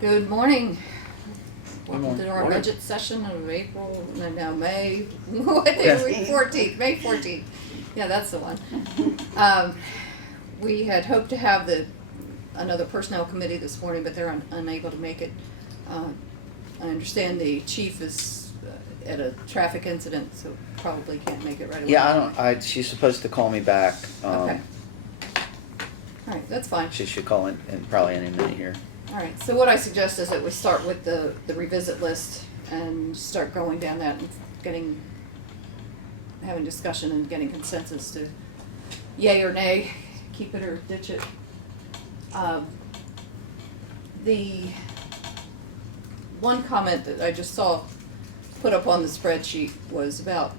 Good morning. Welcome morning. to our Morning. budget session of April, no, now May, what day are we? 14th, May 14th. Yeah, that's the one. We had hoped to have another personnel committee this morning, but they're unable to make it. I understand the chief is at a traffic incident, so probably can't make it right away. Yeah, she's supposed to call me back. Okay. All right, that's fine. She should call in probably any minute here. All right, so what I suggest is that we start with the revisit list and start going down that and having discussion and getting consensus to yay or nay, keep it or ditch it. The one comment that I just saw put up on the spreadsheet was about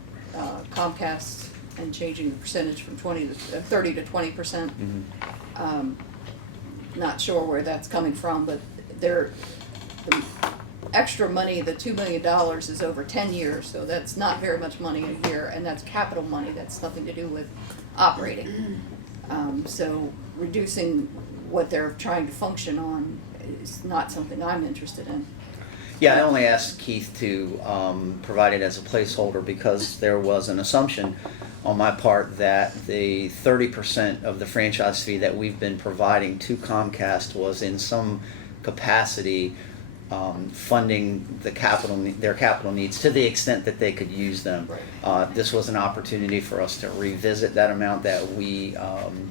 Comcast and changing the percentage from 30 to 20%. Mm-hmm. Not sure where that's coming from, but the extra money, the $2 million is over 10 years, so that's not very much money a year, and that's capital money. That's nothing to do with operating. So reducing what they're trying to function on is not something I'm interested in. Yeah, I only asked Keith to provide it as a placeholder because there was an assumption on my part that the 30% of the franchise fee that we've been providing to Comcast was in some capacity funding their capital needs to the extent that they could use them. Right. This was an opportunity for us to revisit that amount that we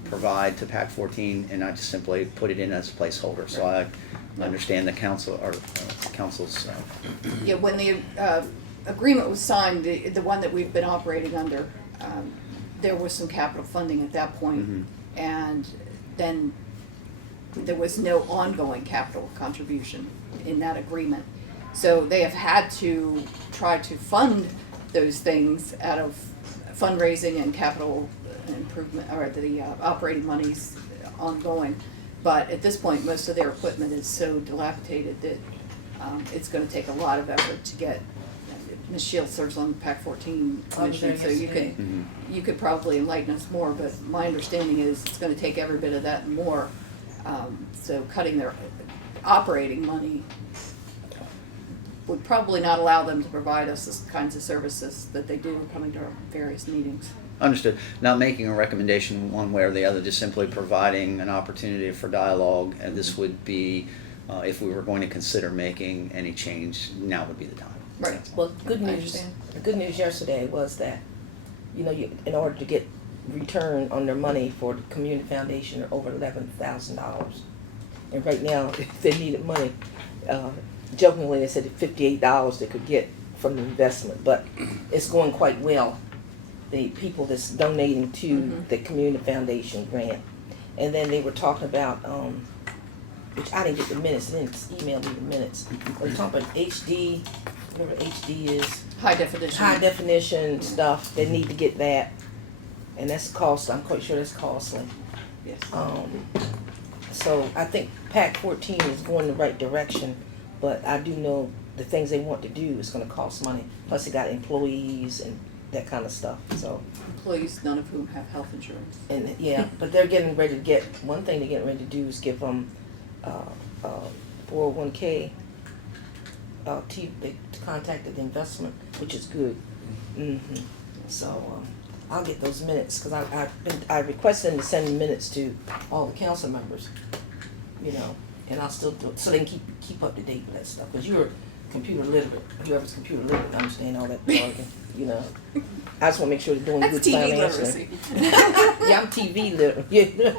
provide to PAC 14, and I just simply put it in as a placeholder. So I understand the council's. Yeah, when the agreement was signed, the one that we've been operating under, there was some capital funding at that point, Mm-hmm. and then there was no ongoing capital contribution in that agreement. So they have had to try to fund those things out of fundraising and capital improvement, or the operating monies ongoing. But at this point, most of their equipment is so dilapidated that it's going to take a lot of effort to get. Ms. Shields serves on PAC 14 commission, so you could probably enlighten us more. But my understanding is it's going to take every bit of that and more. So cutting their operating money would probably not allow them to provide us the kinds of services that they do coming to our various meetings. Understood. Not making a recommendation one way or the other, just simply providing an opportunity for dialogue, and this would be, if we were going to consider making any change, now would be the time. Right. Well, good I news. understand. The good news yesterday was that, in order to get return on their money for the community foundation, they're over $11,000. And right now, if they needed money, jokingly they said $58 they could get from the investment, but it's going quite well. The people that's donating to the community foundation grant, and then they were talking about, which I didn't get the minutes. They didn't email me the minutes. They're talking about HD. Whatever HD is, High definition. high definition stuff, they need to get that, and that's costly. I'm quite sure that's costly. Yes. So I think PAC 14 is going the right direction, but I do know the things they want to do is going to cost money. Plus, they got employees and that kind of stuff. So Employees, none of whom have health insurance. and yeah, but they're getting ready to get one thing. They're getting ready to do is give them 401k. They contacted the investment, which is good. So I'll get those minutes because I requested them to send the minutes to all the council members, and I'll still do it so they can keep up to date with that stuff. Because you're computer literate, whoever's computer literate, understand all that jargon. I just want to make sure they're doing That's good TV financially. literacy. Yeah, I'm TV literate. Yeah.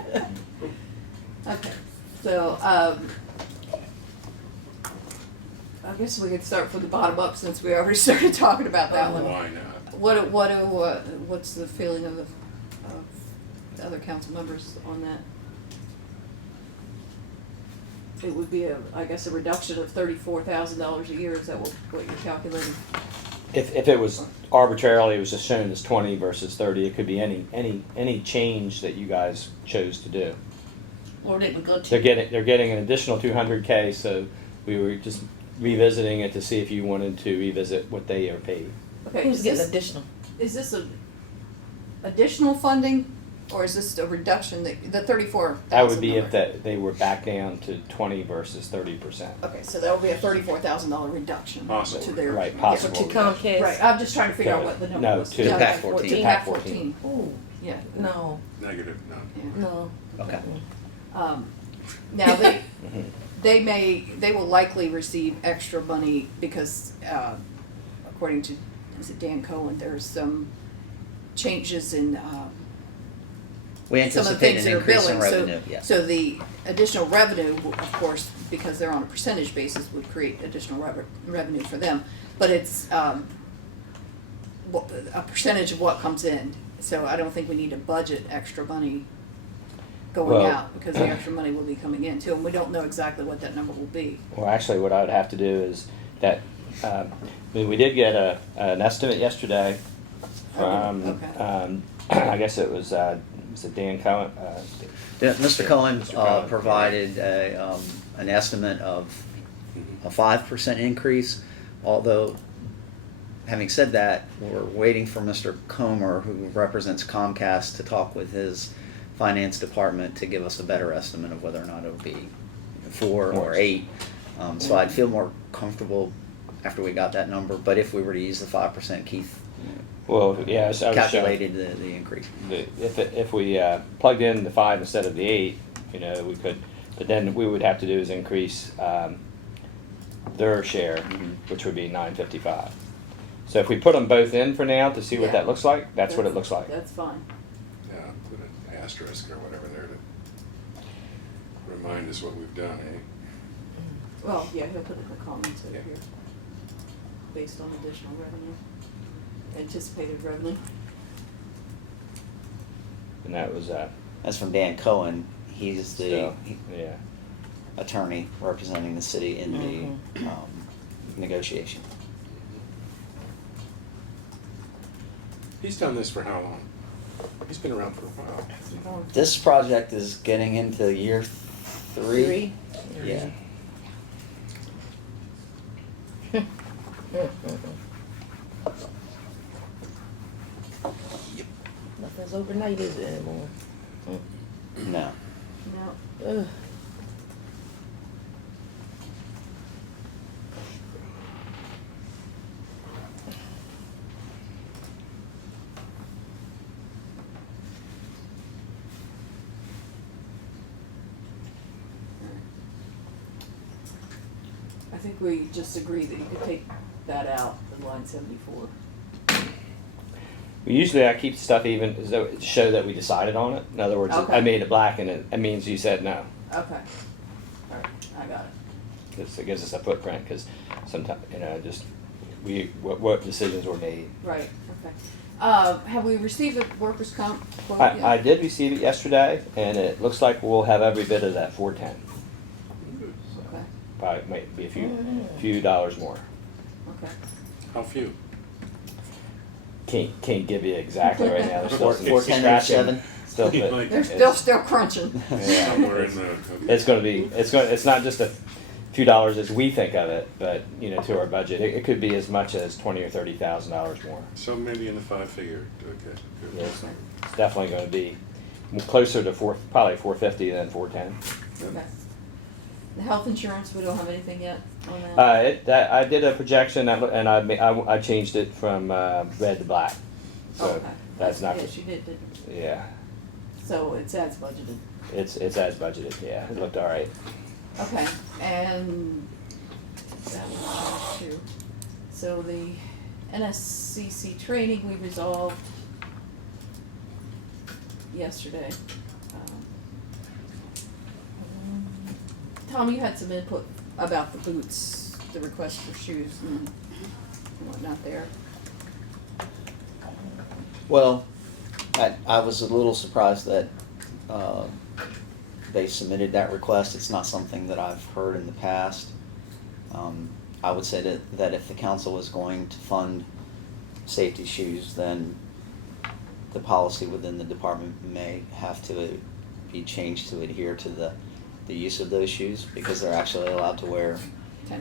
Okay, so I guess we could start from the bottom up since we already started talking about that one. Why not? What's the feeling of the other council members on that? It would be I guess a reduction of $34,000 a year. Is that what you're calculating? If it was arbitrarily, it was just shown as 20 versus 30. It could be any change that you guys chose to do. Or they would go to. They're getting an additional 200K. So we were just revisiting it to see if you wanted to revisit what they are paid. Okay, Who's getting additional? Is this a additional funding Or is this a reduction, the 34,000? That would be if number? they were back down to 20 versus 30%. Okay, so that would be a $34,000 reduction Possible. to their. Right, yeah. possible. To Comcast? Right, I'm just trying to figure out what the number No, was. to The Yeah, PAC 14. To PAC PAC 14, Ooh, yeah. no, Negative, no. Yeah. no. Okay. Now, they will likely receive extra money because, according to, is it Dan Cohen, there's some changes in, We some of the anticipate things an that are increase in billing, revenue, yes. so the additional revenue, of course, because they're on a percentage basis, would create additional revenue for them. But it's, a percentage of what comes in, so I don't think we need to budget extra money going Well- out, because the extra money will be coming in too, and we don't know exactly what that number will be. Well, actually, what I would have to do is that, I mean, we did get an estimate yesterday from, Okay. I guess it was it Dan Cohen? Yeah, Mr. Cohen Mr. Cohen, provided an estimate of a 5% increase, although, having said that, we're waiting for Mr. Comer, who represents Comcast, to talk with his finance department to give us a better estimate of whether or not it'll be 4 or 8. So I'd feel more comfortable after we got that number, but if we were to use the 5%, Keith Well, yeah, I was showing- calculated the increase. If we plugged in the 5 instead of the 8, you know, we could, but then we would have to do is increase their share, which would be $9.55. So if we put them both in for now to see what Yeah. that looks like, that's what it looks like. That's fine. Yeah, put an asterisk or whatever there to remind us what we've done, eh? Well, yeah, he'll put it in the comments over Yeah. here, based on additional revenue, anticipated revenue. And that was, As from Dan Cohen, he's the so, yeah. attorney representing the city in the negotiation. He's done this for how long? He's been around for a while. This project is getting into year 3. Yeah. Nothing's overnight, is it anymore? No. No, Ugh. I think we just agreed that you could take that out, the line 74. Usually I keep stuff even as though to show that we decided on it. In other words, Okay. I made it black and it means you said no. Okay, alright, I got it. It gives us a footprint because sometimes, you know, just what decisions were made. Right, okay. Have we received a workers' comp quote yet? I did receive it yesterday and it looks like we'll have every bit of that 410. Okay, Probably might be a few dollars more. okay. How few? Can't give you exactly right now. There's still some 410 or scratching. 7. Still, but Like- They're still crunching. yeah, Somewhere in the. it's not just a few dollars as we think of it, but you know, to our budget, it could be as much as $20,000 or $30,000 more. So maybe in the 5-figure, okay. Good. Yeah, it's definitely going to be closer to probably 450 than 410. Okay. The health insurance, we don't have anything yet on that? I did a projection and I changed it from red to black. So Okay. that's not. Yes, you did, didn't you? Yeah, So it's as budgeted. it's as budgeted. Yeah, it looked all right. Okay, and that was too. So the NSCC training we resolved yesterday. Tom, you had some input about the boots, the request for shoes and whatnot there. Well, I was a little surprised that they submitted that request. It's not something that I've heard in the past. I would say that if the council was going to fund safety shoes, then the policy within the department may have to be changed to adhere to the use of those shoes, because they're actually allowed to wear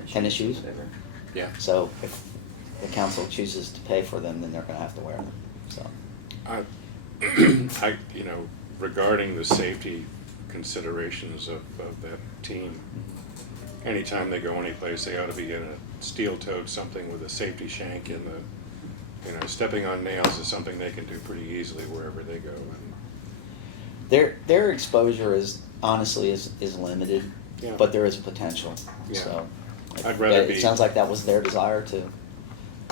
tennis shoes. Whatever. Yeah. So if the council chooses to pay for them, then they're gonna have to wear them, so. I, you know, regarding the safety considerations of that team, anytime they go anyplace, they ought to be in a steel-toed something with a safety shank in the, stepping on nails is something they can do pretty easily wherever they go. And Their exposure is honestly is limited, Yeah. but there is a potential. Yeah. So I'd rather it be- sounds like that was their desire to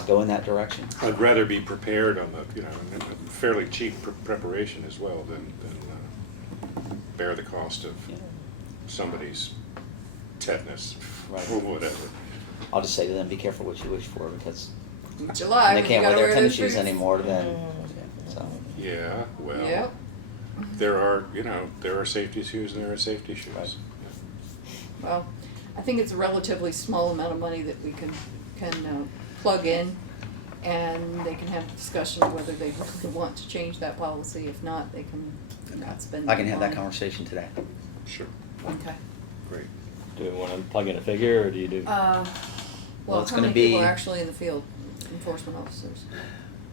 go in that direction. I'd rather be prepared on the, and fairly cheap preparation as well than bear the cost of Yeah. somebody's tetanus Right. or whatever. I'll just say to them, be careful what you wish for, because In July, when they can't you wear gotta their tennis those shoes boots. anymore, then so Yeah, well, Yep. there are safety shoes and there are safety shoes. Right. Well, I think it's a relatively small amount of money that we can plug in, and they can have a discussion of whether they really want to change that policy. If not, they can not spend. I can have that money. conversation today. Sure, Okay. great. Do we want to plug in a figure, or do you do? Well, Well, it's how gonna many people be- are actually in the field? Enforcement officers?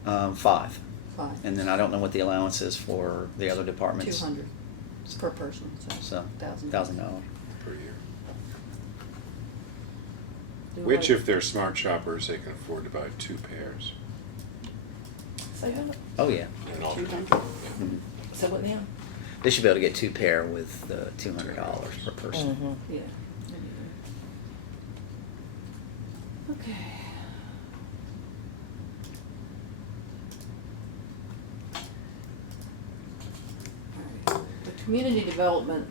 5, 5. and then I don't know what the allowance is for the other departments. 200 per person, So $1,000. $1,000. Per year. Do Which, I- if they're smart shoppers, they can afford to buy 2 pairs. Oh yeah. And all- 200? yeah. Mhm. So what now? They should be able to get 2 pair with $200 per person. Mhm. Yeah. Okay. Alright, the community development,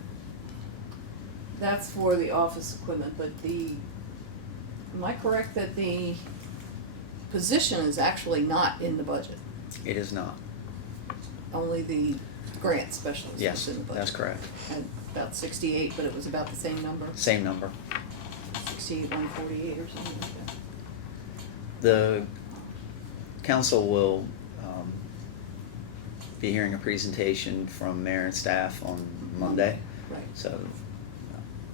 that's for the office equipment, but am I correct that the position is actually not in the budget? It is not. Only the grant specialist Yes, is in the budget? that's correct. And about 68, but it was about the same number? Same number. 68, 148 or something like that. The council will be hearing a presentation from mayor and staff on Monday. Right. So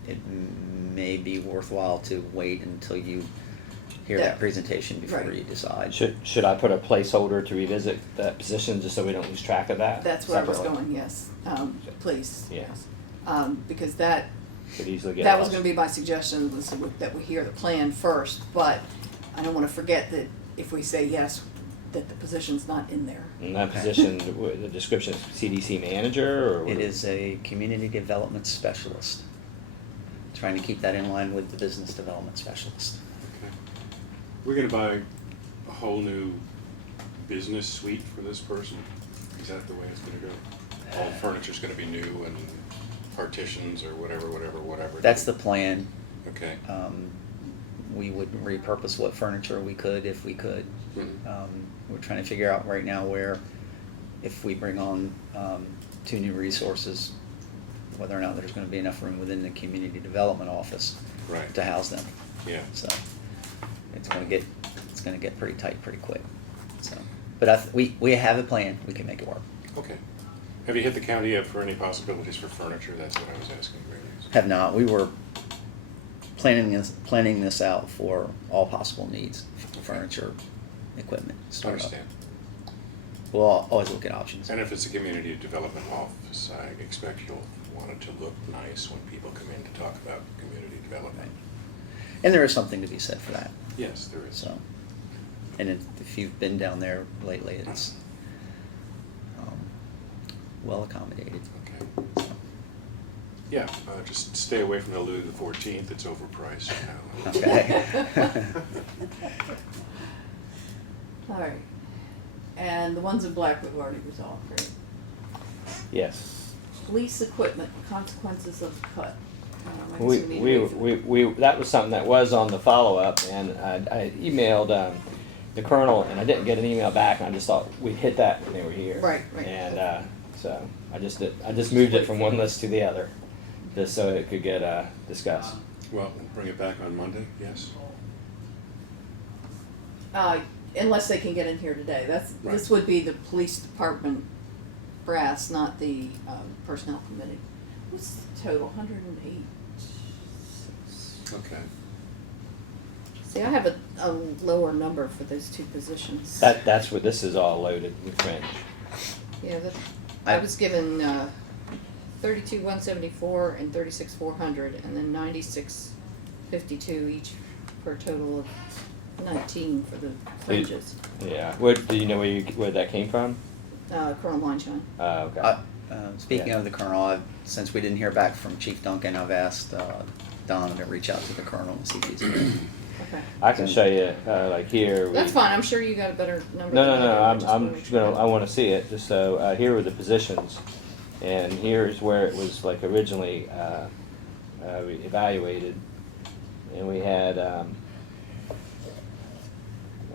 it may be worthwhile to wait until you hear Yeah. that presentation before Right. you decide. Should I put a placeholder to revisit that position, just so we don't lose track of that? That's where I was separately? going, yes, please. Yeah. Yes. Because that Could easily get was lost. gonna be my suggestion, was that we hear the plan first, but I don't wanna forget that if we say yes, that the position's not in there. And that position, the description is CDC manager, or? what It is a community development specialist. Trying to keep that in line with the business development specialist. Okay. We're gonna buy a whole new business suite for this person? Is that the way it's gonna go? All the furniture's gonna be new and partitions or whatever. That's the plan. Okay. We would repurpose what furniture we could if we could. Mhm. We're trying to figure out right now where, if we bring on 2 new resources, whether or not there's going to be enough room within the community development office Right. to house them. Yeah. So it's going to get pretty tight pretty quick. So, but we have a plan. We can make it work. Okay. Have you hit the county yet for any possibilities for furniture? That's what I was asking. Have not. We were planning this out for all possible needs, furniture, equipment, startup. Understand. We'll always look at options. And if it's a community development office, I expect you'll want it to look nice when people come in to talk about community development. And there is something to be said for that. Yes, there is. So, and if you've been down there lately, it's well accommodated. Okay. So, Yeah, just stay away from the Louis the 14th. It's overpriced now. Okay. All right. And the ones in Black we've already resolved, right? Yes. Police equipment, consequences of cut. I guess We, need to we, wait for- we, that was something that was on the follow-up, and I emailed the colonel, and I didn't get an email back, and I just thought we'd hit that when they were here. Right. And so I just moved it from one list to the other, just so it could get discussed. Well, we'll bring it back on Monday, yes? Unless they can get in here today. This Right. would be the police department brass, not the personnel committee. What's the total? 108. Okay. See, I have a lower number for those 2 positions. That's what this is all loaded with fringe. Yeah, I was given 32,174 and 36,400, and then 96,52 each, for a total of 19 for the fringes. Yeah, what, do you know where that came from? Colonel Weinstein. Okay. Speaking of the colonel, since we didn't hear back from Chief Duncan, I've asked Don to reach out to the colonel and see if he's available. Okay. I can show you, like here. That's fine. I'm sure you got a better number. No, than no, no, I do. I just wanna make sure. I wanna see it, just so, here were the positions, and here's where it was like originally, we evaluated, and we had, I'm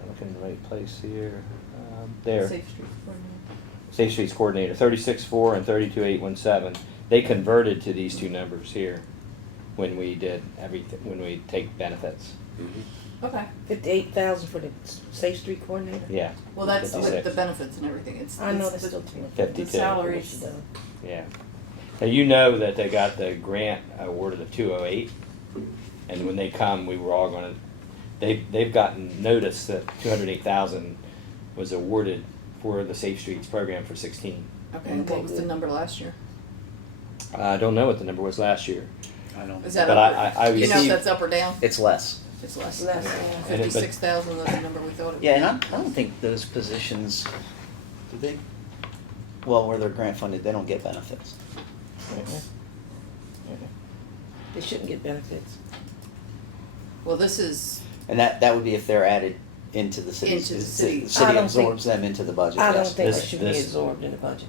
looking in the right place here, there. Safe Streets Coordinator. Safe Streets Coordinator, 36,4 and 32,817, they converted to these two numbers here when we did everything, when we take benefits. Okay. 58,000 for the Safe Street Coordinator? Yeah. Well, that's with 56. the benefits and everything. It's I know it's that's the- still too much. 52. The salaries. Yeah. Now, you know that they got the grant awarded of 208, and when they come, we were all gonna, they've gotten notice that 208,000 was awarded for the Safe Streets program for 16. Okay. And what was the number last year? I don't know what the number was last year. I don't. Is that But up? I Do you know if received- that's up or down? It's less. It's less. Less, Okay. yeah. And it- but- 56,000 was the number we thought it was. Yeah, and I don't think those positions, do they? Well, where they're grant funded, they don't get benefits. They shouldn't get benefits. Well, this is, And that would be if they're added into the city. Into the city. The I city don't absorbs them into the budget, I don't yes. think This- they should be this- absorbed in the budget.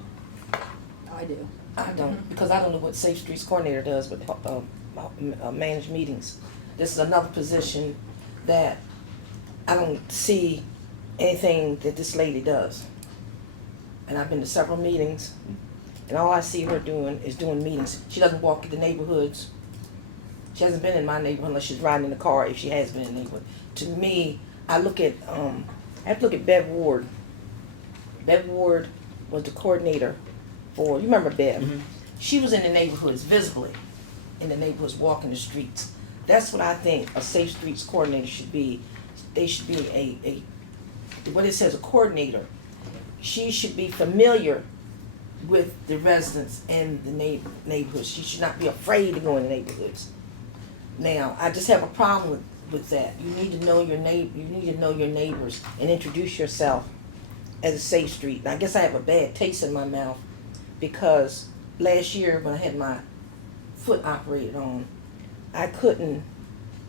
I do. I don't, because I don't know what Safe Streets Coordinator does, but manage meetings. This is another position that I don't see anything that this lady does. And I've been to several meetings, and all I see her doing is doing meetings. She doesn't walk in the neighborhoods. She hasn't been in my neighborhood unless she's riding in the car, if she has been in the neighborhood. To me, I have to look at Bev Ward. Bev Ward was the coordinator for, you remember Bev? Mhm. She was in the neighborhoods, visibly in the neighborhoods, walking the streets. That's what I think a Safe Streets Coordinator should be. They should be what it says, a coordinator. She should be familiar with the residents and the neighborhoods. She should not be afraid to go in the neighborhoods. Now, I just have a problem with that. You need to know your you need to know your neighbors and introduce yourself as a Safe Street. And I guess I have a bad taste in my mouth because last year when I had my foot operated on, I couldn't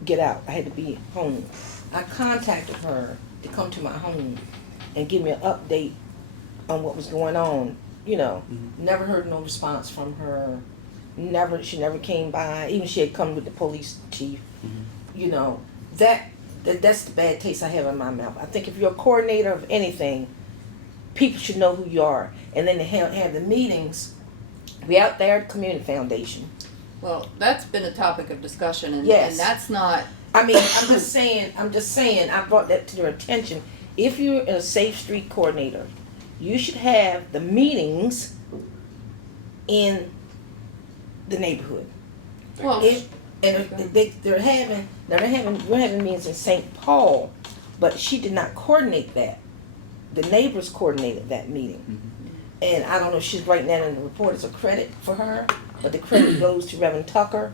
get out. I had to be home. I contacted her to come to my home and give me an update on what was going on. You know, never heard no response from her. She never came by. Even she had come with the police chief. You know, that's the bad taste I have in my mouth. I think if you're a coordinator of anything, people should know who you are. And then to have the meetings, be out there at the Community Foundation. Well, that's been a topic of discussion, and, Yes. and that's not, I mean, I'm just saying, I brought that to their attention. If you're a Safe Street Coordinator, you should have the meetings in the neighborhood. well, We're having meetings in St. Paul, but she did not coordinate that. The neighbors coordinated that meeting. And I don't know if she's writing that in the report as a credit for her, but the credit goes to Reverend Tucker,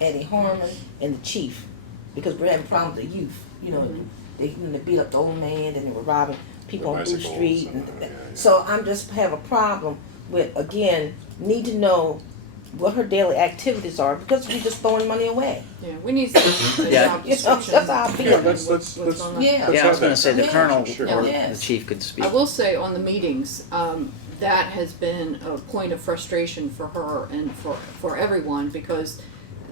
Eddie Harmon, and the chief, because we're having problems with the youth. You know, they beat up the old man, and they were robbing people on Blue Bicycles Street. and, And yeah. so I'm just have a problem with, again, need to know what her daily activities are, because we're just throwing money away. yeah, we need some Yeah. job You know, description. that's how I feel. Yeah, of let's- what's let's- going on. Yeah. Yeah, I was have gonna that say the conversation, colonel sure. or the Yes. chief could speak. I will say on the meetings, that has been a point of frustration for her and for everyone, because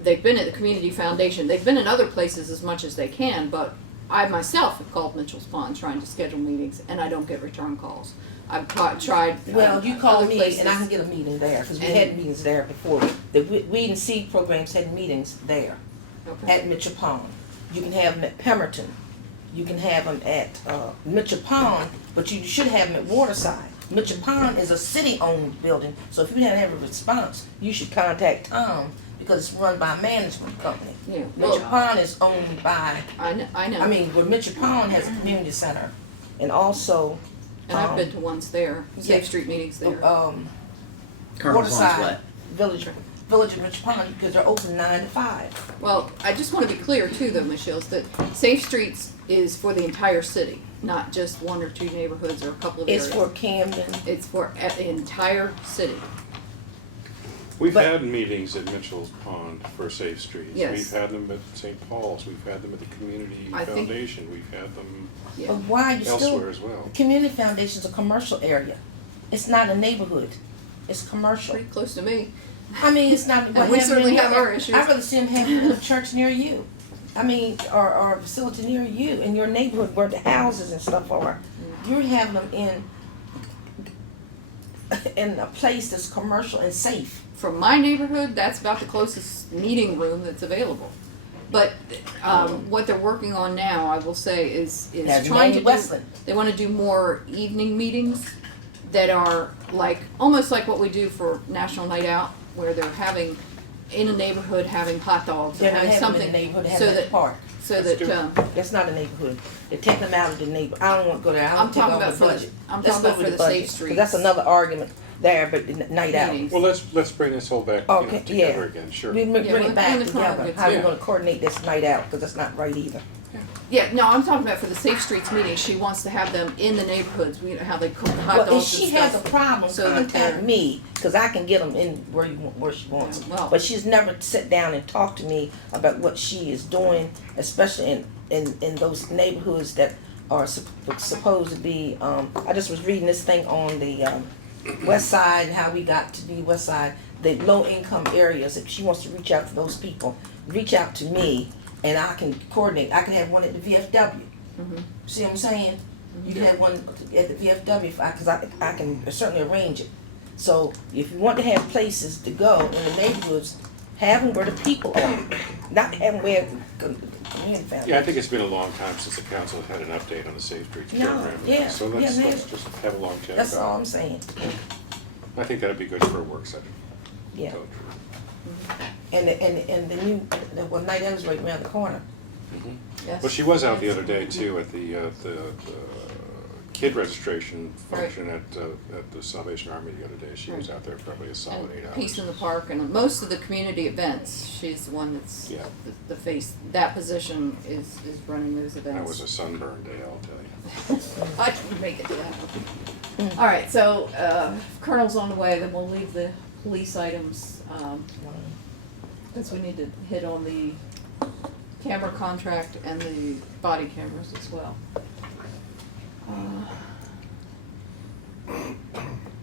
they've been at the Community Foundation, they've been in other places as much as they can, but I myself have called Mitchell's Pond trying to schedule meetings, and I don't get return calls. I've tried. Well, you call other me places. and I can get a meeting there, because we And- had meetings there before. The Weed and Seed programs had meetings there Okay. at Mitchell Pond. You can have them at Pemberton. You can have them at Mitchell Pond, but you should have them at Waterside. Mitchell Pond is a city-owned building, so if you didn't have a response, you should contact Tom, because it's run by a management company. Yeah, Mitchell well, Pond is owned by, I know. I mean, where Mitchell Pond has a community center, and also, And I've been to ones there, yeah. Safe Street meetings there. Colonel's Lawn's Waterside, wet. Village of Rich Pond, because they're open 9 to 5. Well, I just want to be clear too, though, Michelle, is that Safe Streets is for the entire city, not just one or two neighborhoods or a couple of areas. It's for Camden. It's for the entire city. We've But- had meetings at Mitchell's Pond for Safe Streets. Yes. We've had them at St. Paul's, we've had them at the Community I think- Foundation, we've had them Yeah. But why are you still? elsewhere as well. Community Foundation's a commercial area. It's not a neighborhood. It's commercial. Pretty close to me. I mean, it's not. And we certainly have our issues. I'd rather see them have a church near you. I mean, or a facility near you in your neighborhood where the houses and stuff are. You're having them in a place that's commercial and safe. From my neighborhood, that's about the closest meeting room that's available. But what they're working on now, I will say, is That's trying to Maine Westland. they want to do more evening meetings that are like almost like what we do for National Night Out, where they're having in a neighborhood having hot dogs They're and not having having something in the neighborhood, so having at the that park. so Let's that do it. That's not a neighborhood. They take them out of the neighborhood. I don't want to go there. I I'm don't take talking over about the for the budget. I'm Let's talking go about with for the the budget, Safe 'cause Streets. that's another argument there, but the night out. meetings. Well, let's bring this whole back, Okay, together yeah. again, sure. We bring Yeah, it back when the time together. gets How we here. gonna coordinate this night out? Because that's not right either. Yeah, no, I'm talking about for the Safe Streets meeting. She wants to have them in the neighborhoods. You know how they cook hot Well, if dogs she and has a stuff. problem, so that contact they're- me, because I can get them in where she wants. Yeah, well- But she's never sit down and talked to me about what she is doing, especially in those neighborhoods that are supposed to be. I just was reading this thing on the west side and how we got to be west side, the low income areas. If she wants to reach out to those people, reach out to me, and I can coordinate. I can have one at the VFW. See what I'm saying? You can have one at the VFW because I can certainly arrange it. So if you want to have places to go in the neighborhoods, have them where the people are, not have them where community families. Yeah, I think it's been a long time since the council had an update on the Safe Streets No, program. yeah, So yeah, let's man. just have a long chat That's all about I'm it. saying. I think that'd be good for a work session. Yeah. Tell the truth. And the new night out is right around the corner. Yes. Well, she was out the other day too at the kid registration function at the Salvation Army the other day. She was out there probably a solid 8 And hours. Peace in the Park and most of the community events. She's the one that's Yeah. the face. That position is running those events. That was a sunburn day, I'll tell you. I can make it to that one. All right, so Colonel's on the way. Then we'll leave the police items because we need to hit on the camera contract and the body cameras as well.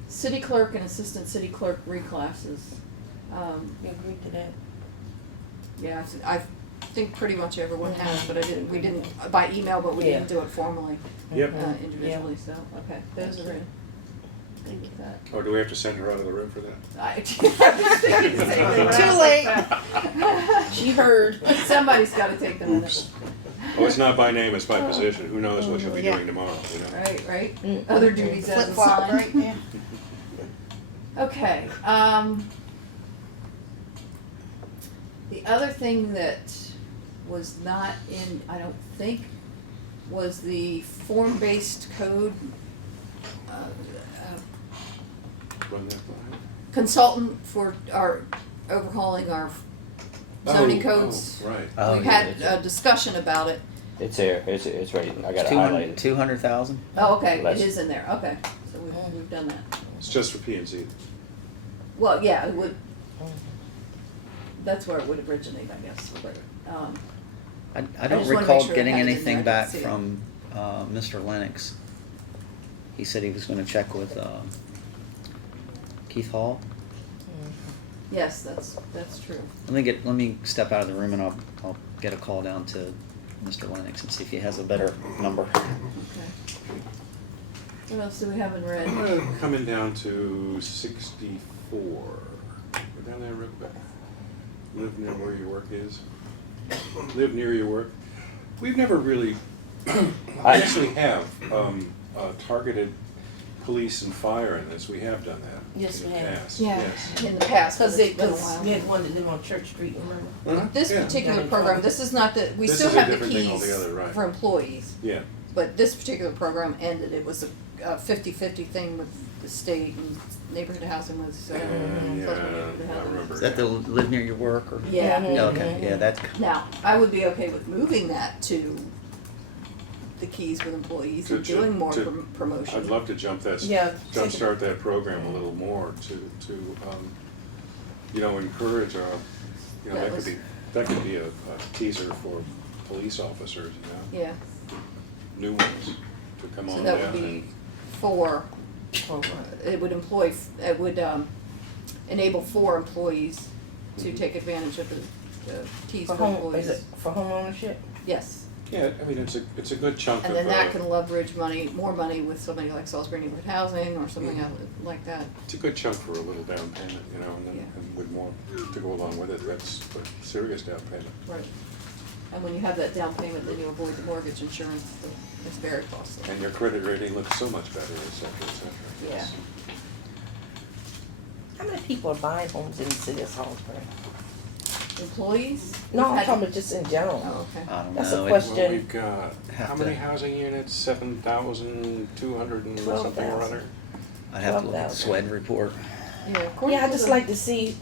City clerk and assistant city clerk reclasses. You agree to that? Yeah, I think pretty much everyone has, but we didn't by email, but we didn't do it formally Yep. individually. So okay, those are in. Good with that. Oh, do we have to send her out of the room for that? I was thinking the same thing, but Too I- late. She heard. Somebody's got to take the minutes. Oops. Oh, it's not by name, it's by position. Who knows what she'll be doing tomorrow, you know? Right, right. Mm. Other duties as Flip flop, assigned. right? Yeah. Okay. The other thing that was not in, I don't think, was the form-based code Run that by. consultant for our overhauling our zoning Oh, codes. oh, right. Oh, We've yeah. had a discussion about it. It's there, it's right, I got it highlighted. 200,000? Oh, okay, Less. it is in there, okay, so we've done that. It's just for P and Z. Well, yeah, it would, that's where it would originate, I guess, but, I I don't just wanna recall make sure I getting have it in anything there, I back can see it. from Mr. Lennox. He said he was gonna check with Keith Hall. yes, that's true. Let me step out of the room and I'll get a call down to Mr. Lennox and see if he has a better number. Okay. What else do we have in red? I'm gonna coming down to 64. Go down there real quick. Live near where your work is. Live near your work. We've never really, I actually have targeted police and fire in this. We have done that. Yes, in we the have. past. Yeah, Yes. in the past, Because it's been a while. we had one that lived on Church Street, remember? Huh? This Yeah. particular program, this is not the, we This still is a have the different thing keys altogether, right. for employees, Yeah. but this particular program ended. It was a 50-50 thing with the state, and neighborhood housing was, Yeah, Pleasant I neighborhood housing. remember. Is that to live near your work or? Yeah. Mhm. Yeah, okay, yeah, that's, Now, I would be okay with moving that to the Keys with employees To and ju- doing more to- promotion. I'd love to Yeah. jumpstart that program a little more to encourage that could be a teaser for police officers, Yeah, new ones to come so on that down would be and, four, For what? it would enable 4 employees to take advantage of the Keys For for home, employees. is it for home ownership? Yes, yeah, I mean, it's a good chunk of. and then that can leverage more money with somebody like Salisbury Neighborhood Housing or something else like that. It's a good chunk for a little down payment, and then Yeah. and with more to go along with it, that's a serious down payment. Right. And when you have that down payment, then you avoid the mortgage insurance, it's very costly. And your credit rating looks so much better, et cetera, et cetera. Yeah. How many people are buying homes in the city of Salisbury? Employees? No, I'm Had- talking about just in general. Oh, okay. I don't know. That's a It- question. Well, we've got, Have how to- many housing units? 7,200 and something or 12,000. other? I'd have to look at the 12,000. SWED report. Yeah, according Yeah, I to just the- like to see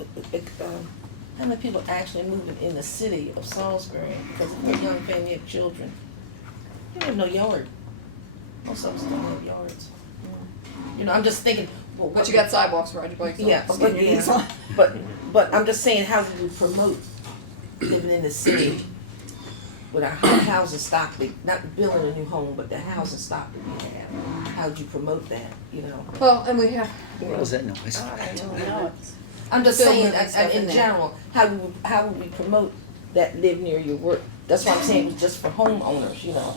how many people actually moving in the city of Salisbury, because if you're a young family, you have children, you have no yard. Most of us don't have yards. You know, I'm just thinking, well, But you got sidewalks, ride your bikes on. Yeah, Just but, get your knees on. but I'm just saying, how do we promote living in the city with our housing stock, not building a new home, but the housing stock that we have? How do you promote that, you know? Well, and we have, What was that noise? I don't I know. know, I'm just Building saying, and stuff in in there. general, how would we promote that live near your work? That's what I'm saying, just for homeowners, you know?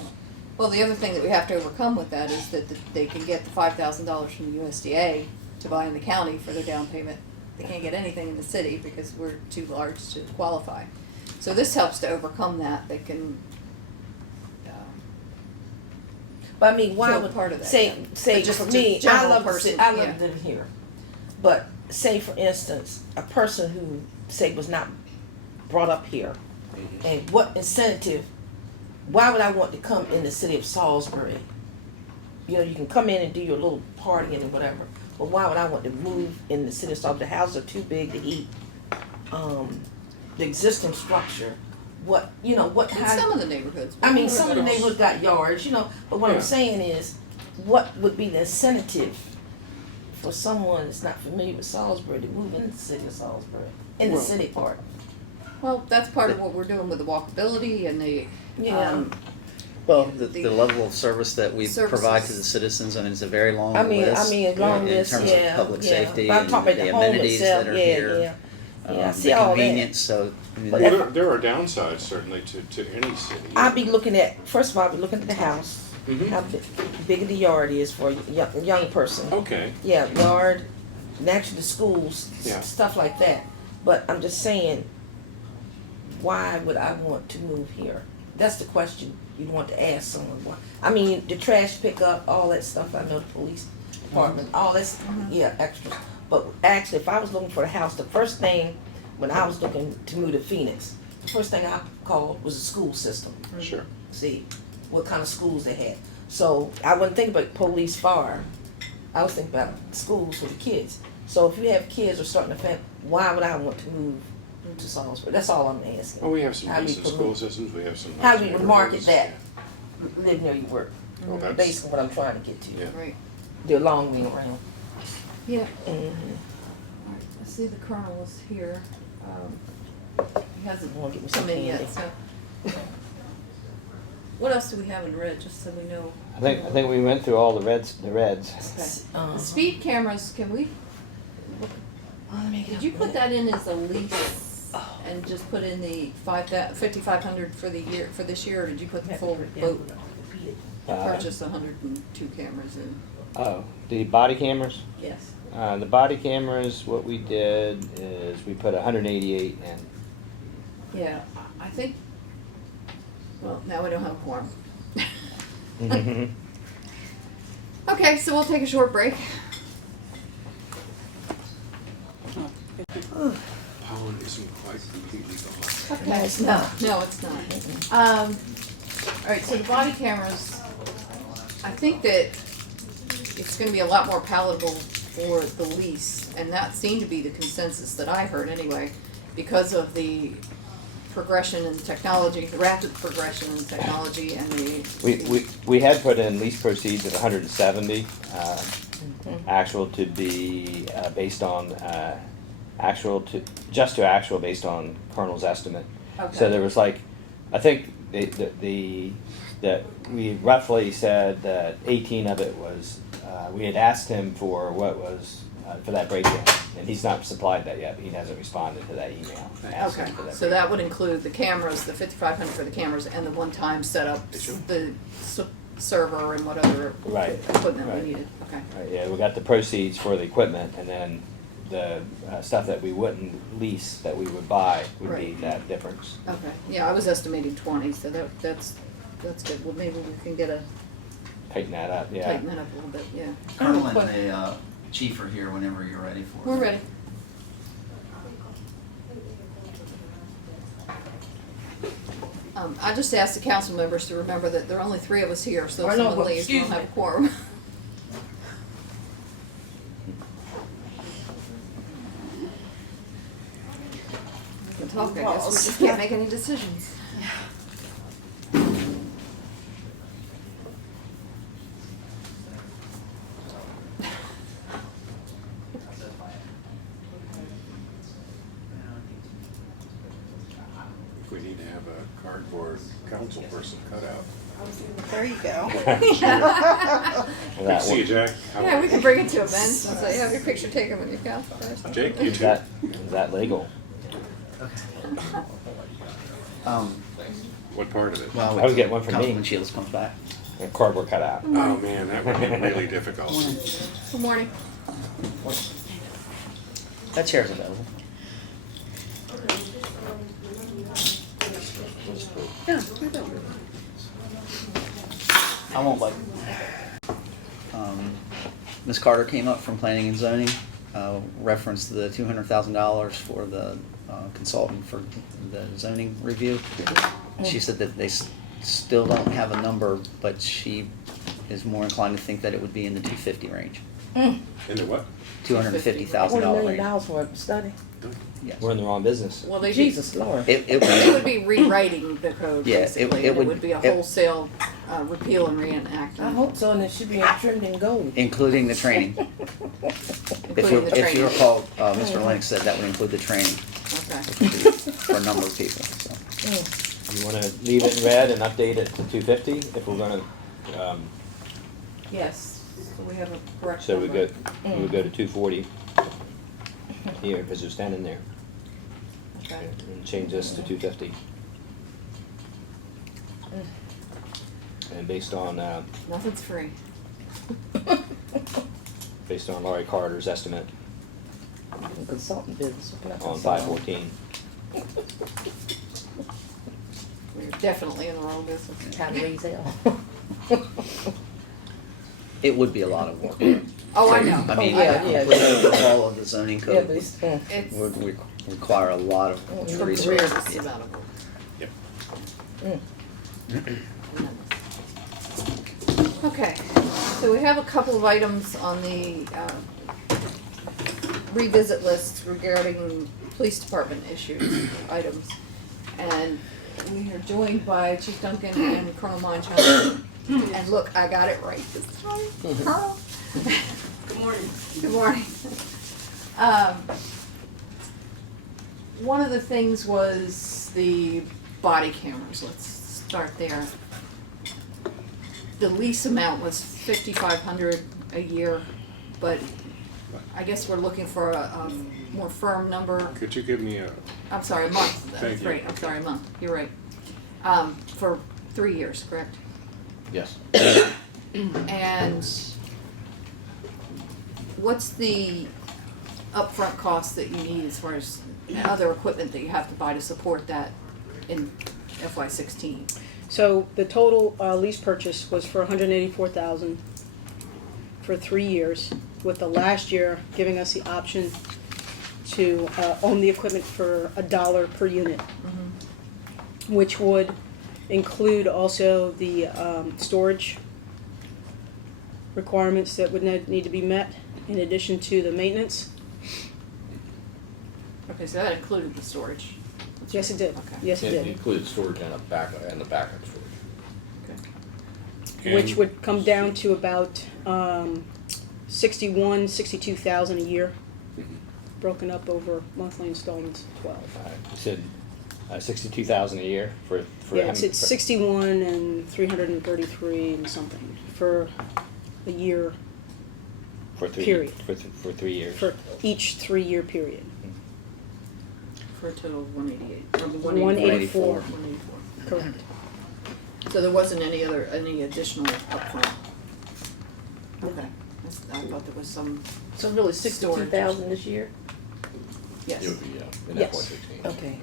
well, the other thing that we have to overcome with that is that they can get the $5,000 from the USDA to buy in the county for their down payment. They can't get anything in the city because we're too large to qualify. So this helps to overcome that. They can, But I mean, why Feel would, part of that, say, yeah. say But just for a me, I general love person, I love yeah. living here. But say for instance, a person who say was not brought up here, and what incentive, why would I want to come in the city of Salisbury? You know, you can come in and do your little partying and whatever, but why would I want to move in the city of Salisbury? The houses are too big to eat. The existing structure, what, you know, what in kind some of the neighborhoods. I mean, some of the neighborhoods got yards, you know, but what Yeah. I'm saying is, what would be the incentive for someone that's not familiar with Salisbury to move in the city of Salisbury, in the Well- city part? Well, that's part of what we're doing with the walkability and the, Yeah. Well, the level of service that we provide to Services. the citizens, I mean, it's a very long I mean, list. a long in list, terms yeah, of public yeah. safety But I'm and talking about the home amenities itself, that are yeah, here. yeah. Yeah, I see The all that. convenience, so, I mean, But Well, there are downsides certainly to any city. I'd be looking at, first of all, I'd be looking at the house, Mhm. how big the yard is for a young person. Okay, Yeah, yard, naturally the schools, Yeah. stuff like that. But I'm just saying, why would I want to move here? That's the question you'd want to ask someone. Why? I mean, the trash pickup, all that stuff, I know the police department, all that's, yeah, extras. But actually, if I was looking for a house, the first thing, when I was looking to move to Phoenix, the first thing I called was the school system. sure. See what kind of schools they had. So I wasn't thinking about police, fire. I was thinking about schools for the kids. So if you have kids or starting a family, why would I want to move to Salisbury? That's all I'm asking. Well, we have some How we decent promote- school systems, we have some. How nice we would market neighborhoods. that, live near your work. Well, that's- Basically what I'm trying to get to. Yeah. right, The long way around. yeah. Mm-hmm. Alright, I see the colonel is here. He hasn't Wanna get me some come in yet, candy. so. What else do we have in red, just so we know? I think we went through all the reds. Okay. The speed cameras, can we, did you put that in as a lease and just put in the 5,500 for the year, for this year, or did you put the full boat? Purchase 102 cameras in, Oh, the body cameras? yes. The body cameras, what we did is we put 188 in. Yeah, I think, well, now we don't have a quorum. Okay, so we'll take a short break. Pollen isn't quite completely gone. Okay. No, it's not. No, it's not. All right, so the body cameras, I think that it's gonna be a lot more palatable for the lease, and that seemed to be the consensus that I heard anyway, because of the progression in technology, the rapid progression in technology and We had put in lease proceeds of 170, actual to be based on actual to actual based on Colonel's estimate. Okay. So there was like, I think that we roughly said that 18 of it was, we had asked him for what was for that breakdown, and he's not supplied that yet. He hasn't responded to that email. asking Okay, for so that would include the cameras, the 5,500 for the cameras, and the one-time setup, Sure. the server and what other Right, equipment right. we needed, okay. Right, yeah, we got the proceeds for the equipment, and then the stuff that we wouldn't lease, that we would buy, would be Right. that difference. Okay, yeah, I was estimating 20, so that's good. Well, maybe we can get Tighten that up, yeah. tighten that up a little bit, yeah. Colonel and the chief are here whenever you're ready for it. We're ready. I just asked the council members to remember that there are only 3 of us here, so I if know, someone but leaves, we don't excuse have a me. quorum. We can talk, I guess, we just can't make any decisions. We need to have a cardboard council person cut out. There you go. Well, Good that to see you, one- Jack. How Yeah, are we you? can bring it to events and say, have your picture taken with your council person. Jake, you Is too. that legal? What part of it? Well, I would get one from me. Councilman Shields comes back. A cardboard cutout. Oh, man, that would be really difficult. Good morning. That chair's available. Yeah, we do. I won't like. Ms. Carter came up from Planning and Zoning, referenced the $200,000 for the consultant for the zoning review. She said that they still don't have a number, but she is more inclined to think that it would be in the 250 range, In the what? $250,000 $1 range. million for a study. Yes. We're in the wrong business. Well, they Jesus Lord. It would be rewriting the code, Yeah, basically, it and it would- would be a it- wholesale repeal and reenactment. I hope so, and it should be in trimmed in gold. Including the training. Including the If you training. recall, Mr. Lennox said that would include the training, Okay. which would be for a number of people, so. You wanna leave it in red and update it to 250 if we're gonna, Yes, so we have a correct so we number. go, to 240 here, because there's 10 in there, Okay. and change this to 250. And based on, Nothing's free. based on Laurie Carter's estimate Consultant business. What can I on consult 514. We're definitely in the wrong business. Kind of raise hell. It would be a lot of work. Oh, I know. I mean, yeah. completing all of the zoning Yeah, code but it's, It's would require a lot of Mm. research. tremendous amount of work. Yep. Okay, so we have a couple of items on the revisit list regarding police department issues, items. And we are joined by Chief Duncan and Colonel Monchon. And look, I got it right this time. Colonel. Good morning. Good morning. One of the things was the body cameras. Let's start there. The lease amount was $5,500 a year, but I guess we're looking for a more firm number. Could you give me a, I'm sorry, a month. Thank That's you. right. I'm sorry, a month. You're right. For 3 years, correct? Yes. And what's the upfront cost that you need as far as other equipment that you have to buy to support that in FY16? So the total lease purchase was for $184,000 for 3 years, with the last year giving us the option to own the equipment for $1 per unit, which would include also the storage requirements that would need to be met in addition to the maintenance. Okay, so that included the storage. That's Yes, it right. did. Okay. Yes, it It did. included storage and the backup storage. Okay. Which And- would come down to about 62,000 a year, broken up over monthly installments, 12. You said 62,000 a year for Yeah, it's for- 61 and 333 and something for a year, for 3 period. for 3 years. for each 3-year period. For a total of 188, from 184. 184. Correct. So there wasn't any additional upfront? Okay, I thought there was some, So really Storage. 62,000 this year? yes. It would be, in Yes. FY16. Okay.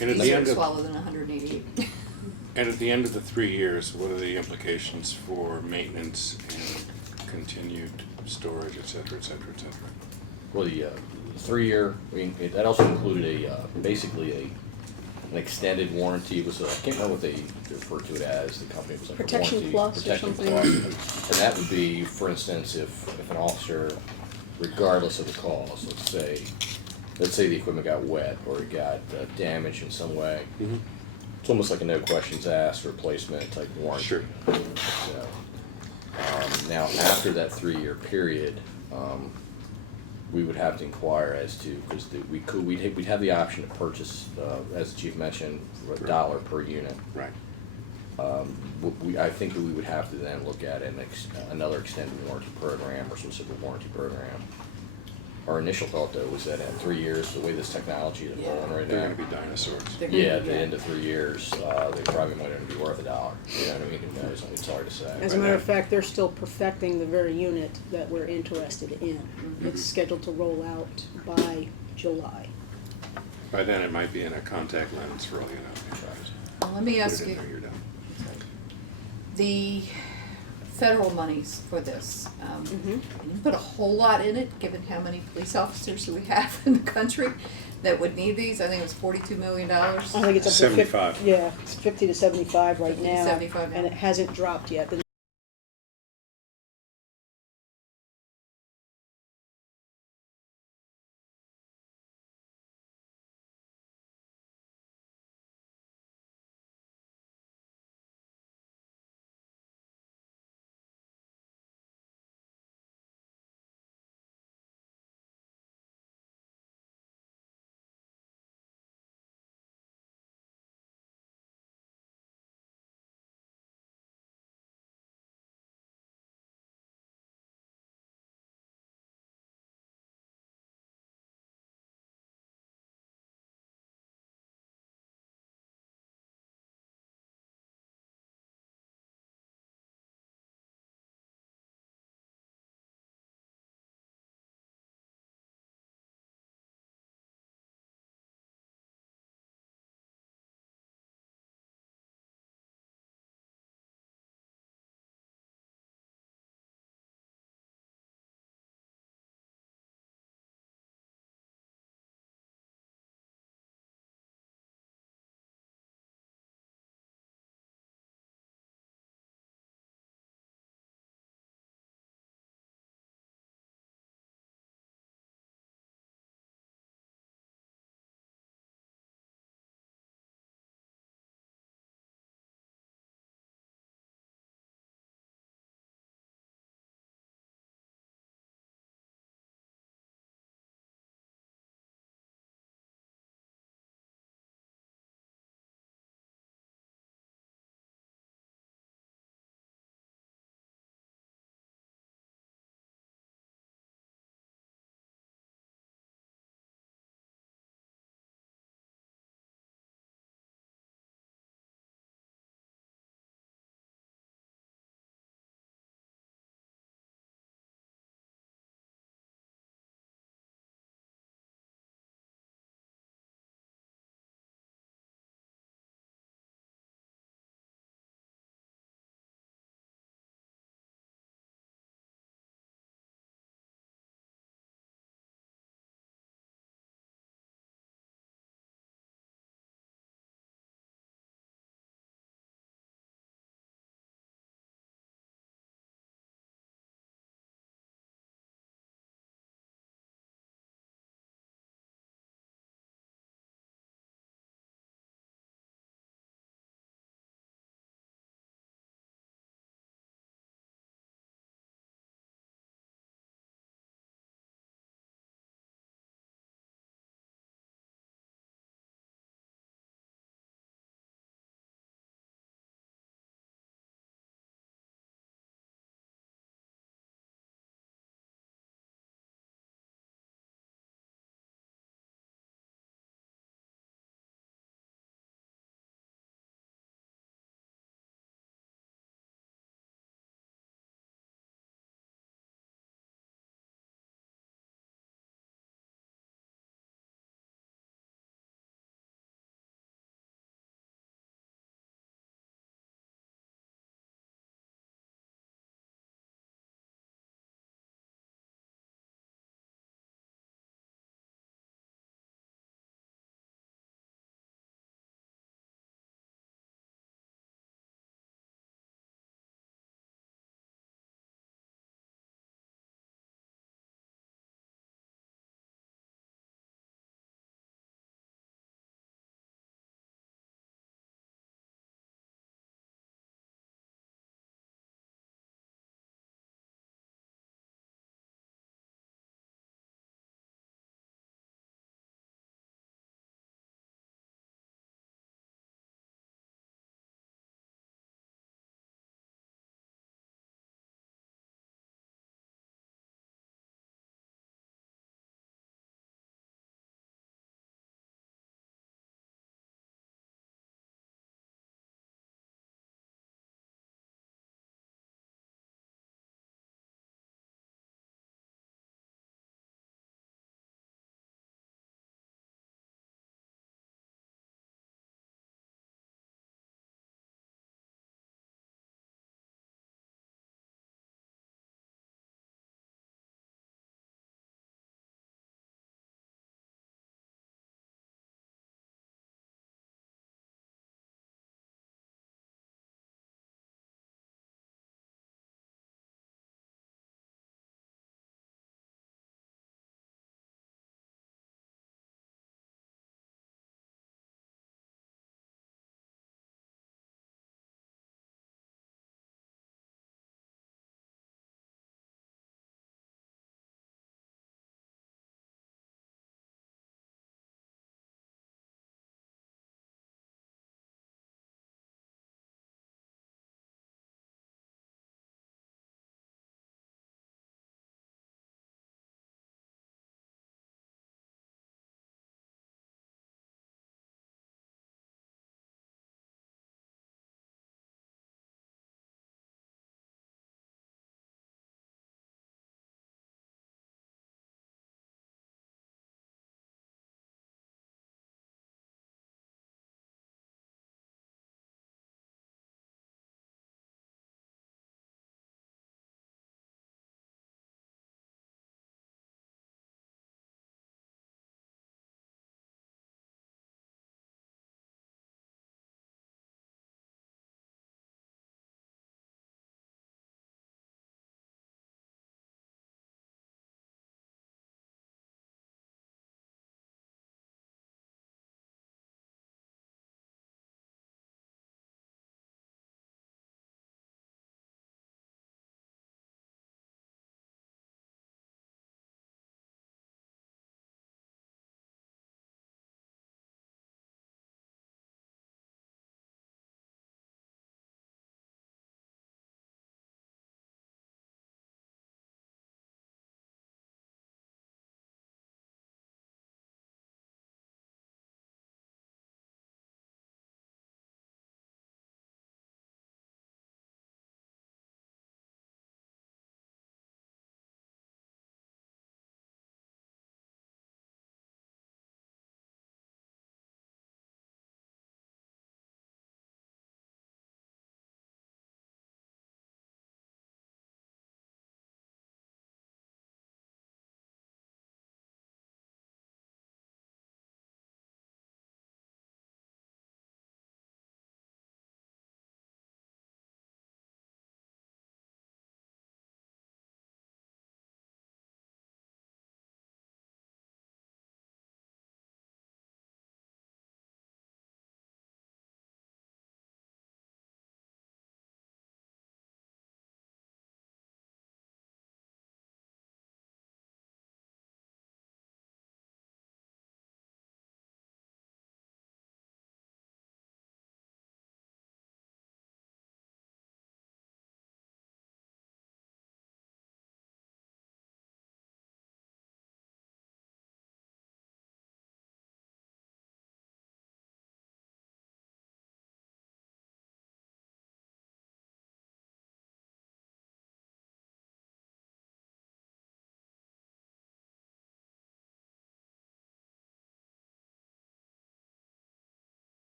And at the Easier end to of, swallow than 188. and at the end of the 3 years, what are the implications for maintenance and continued storage, et cetera, et cetera, et cetera? Well, the 3-year, that also included basically an extended warranty. It was, I can't remember what they referred to it as, the company was like a Protection warranty. Plus or Protection something? Plus. And that would be, for instance, if an officer, regardless of the cause, let's say the equipment got wet or it got damaged in some way, it's almost like a no questions asked replacement type warranty. Sure. So, now, after that 3-year period, we would have to inquire as to, because we'd have the option to purchase, as the chief mentioned, for $1 per unit. Right. I think that we would have to then look at another extended warranty program or some sort of warranty program. Our initial thought, though, was that at 3 years, the way this technology is evolving right They're now, gonna be dinosaurs. They're gonna yeah, be at the good. end of 3 years, they probably might only be worth $1. You know what I mean? Who knows? It's hard to say. As a Right matter of now. fact, they're still perfecting the very unit that we're interested in. It's scheduled to roll out by July. By then, it might be in a contact lens for all you know. Well, let me Put ask it in you, there, you're done. the federal monies for this, can you put a whole lot in it, given how many police officers that we have in the country that would need these? I think it was $42 million. I think it's up to 75. Yeah, it's 50 to 75 right 50 to now. 75 now. And it hasn't dropped yet. The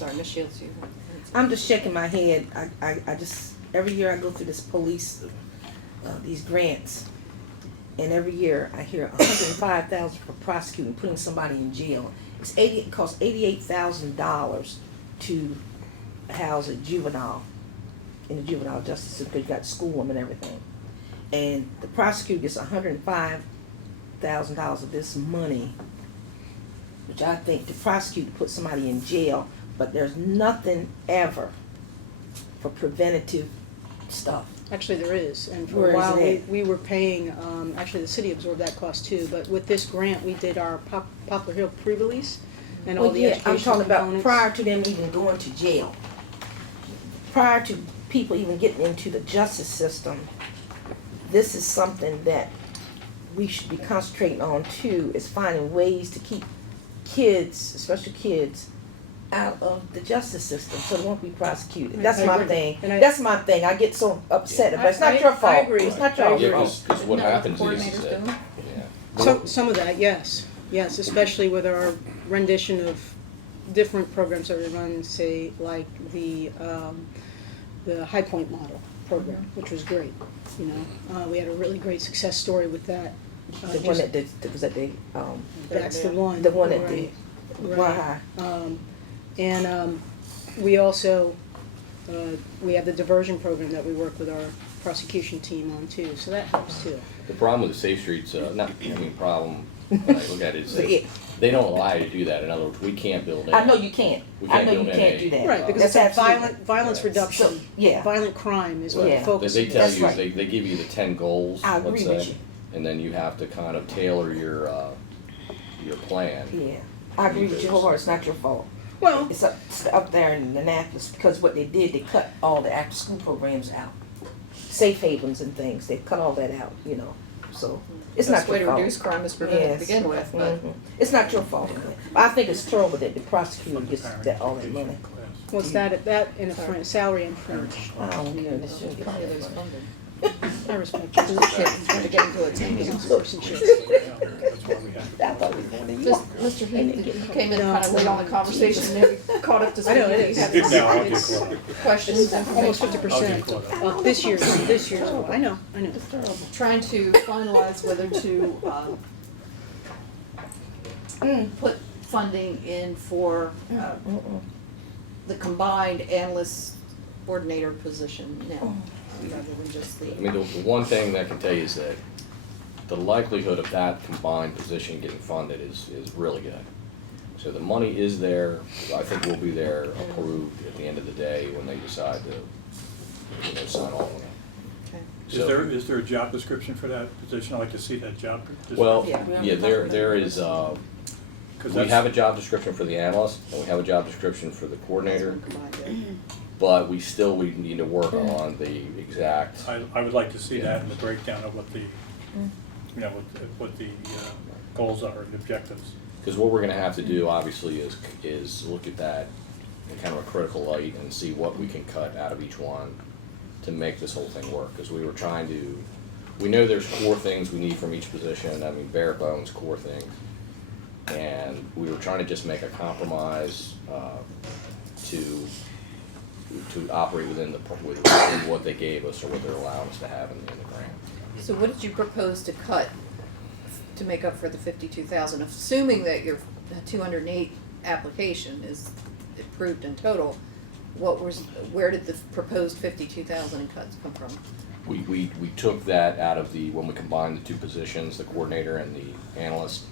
Sorry, Ms. Shields, you. I'm just shaking my head. I just, every year I go through this police, these grants. And every year I hear $105,000 for prosecuting, putting somebody in jail. It costs $88,000 to house a juvenile in the juvenile justice system, because you got school and everything. And the prosecutor gets $105,000 of this money, which I think to prosecute, to put somebody in jail, but there's nothing ever for preventative stuff. Actually, there is, and for Where a is while, it at? we were paying, actually, the city absorbed that cost too, but with this grant, we did our Poplar Hill pre-release and all Well, the yeah, educational I'm talking about components. prior to them even going to jail. Prior to people even getting into the justice system, this is something that we should be concentrating on too, is finding ways to keep kids, especially kids, out of the justice system so they won't be prosecuted. That's I my agree. thing. And I- That's my thing. I get so upset, but it's not I your fault. agree. It's not I your agree. Yeah, fault. because what Isn't that happens what the is coordinator's that, doing? yeah. Some of that, yes, especially with our rendition of different programs that we run, say, like the High Point model program, which was great, you know. We had a really great success story with that. The one that did, was that they, That's the one. the one that right, did, right. why? We also, we have the diversion program that we work with our prosecution team on too, so that helps too. The problem with the Safe Streets, problem, when I look at it, is that Yeah. they don't allow you to do that. In other words, we can't build in. I know you can't. We I can't know you build can't in do a- that. Right, because That's it's a absolutely- violence Yeah. reduction. So, yeah. Violent crime is what the Yeah. focus They is. tell That's you, right. they give you the 10 goals, I let's agree with say, you. and then you have to kind of tailor your plan. Yeah, I agree with you wholeheartedly. It's not your fault. Well, It's up there in Annapolis, because what they did, they cut all the after-school programs out. Safe havens and things, they cut all that out, you know, so it's not Best way your to fault. reduce crime is prevent it to Yes. begin with, but Mhm. It's not your fault. I think it's terrible that the prosecutor gets all that money. what's that in a French, salary in French? I don't care, this shouldn't get probably paid. those funded. I respect your position. Trying to get into a team. Citizenship. I thought we were going to New Just, York. Mr. Heath, you came in kind of late on the conversation, maybe caught up to I know, speed. it You is. had No, I'll do It's Claude. questions. almost 50% of this year's, I know. Trying to finalize whether to, put funding in for, the combined analyst coordinator position now, rather than just the. I mean, the one thing that I can tell you is that the likelihood of that combined position getting funded is really good. So the money is there. I think we'll be there approved at the end of the day when they decide to, sign off on it. Okay. So- Is there a job description for that position? I'd like to see that job description. Well, Yeah. yeah, there is, 'Cause we that's- have a job description for the analyst, and we have a job description for the coordinator, Combined, yeah. but we need to work on the exact, I would like to see that in the breakdown of what the, what the goals are and objectives. because what we're gonna have to do, obviously, is look at that in kind of a critical light and see what we can cut out of each one to make this whole thing work, because we know there's core things we need from each position, I mean, bare bones core things. And we were trying to just make a compromise, to operate within within what they gave us or what they're allowing us to have in the grant. So what did you propose to cut to make up for the 52,000, assuming that your 208 application is approved in total? Where did the proposed 52,000 in cuts come from? We took that out of when we combined the two positions, the coordinator and the analyst.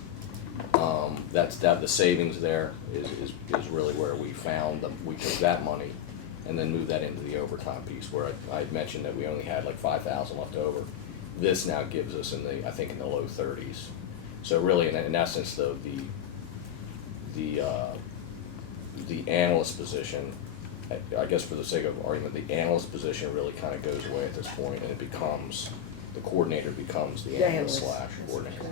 The savings there is really where we found them. We took that money and then moved that into the overtime piece where I had mentioned that we only had like 5,000 left over. This now gives us in the low 30s. So really, in essence, the analyst position, I guess for the sake of argument, the analyst position really kind of goes away at this point, and the coordinator becomes the analyst / coordinator.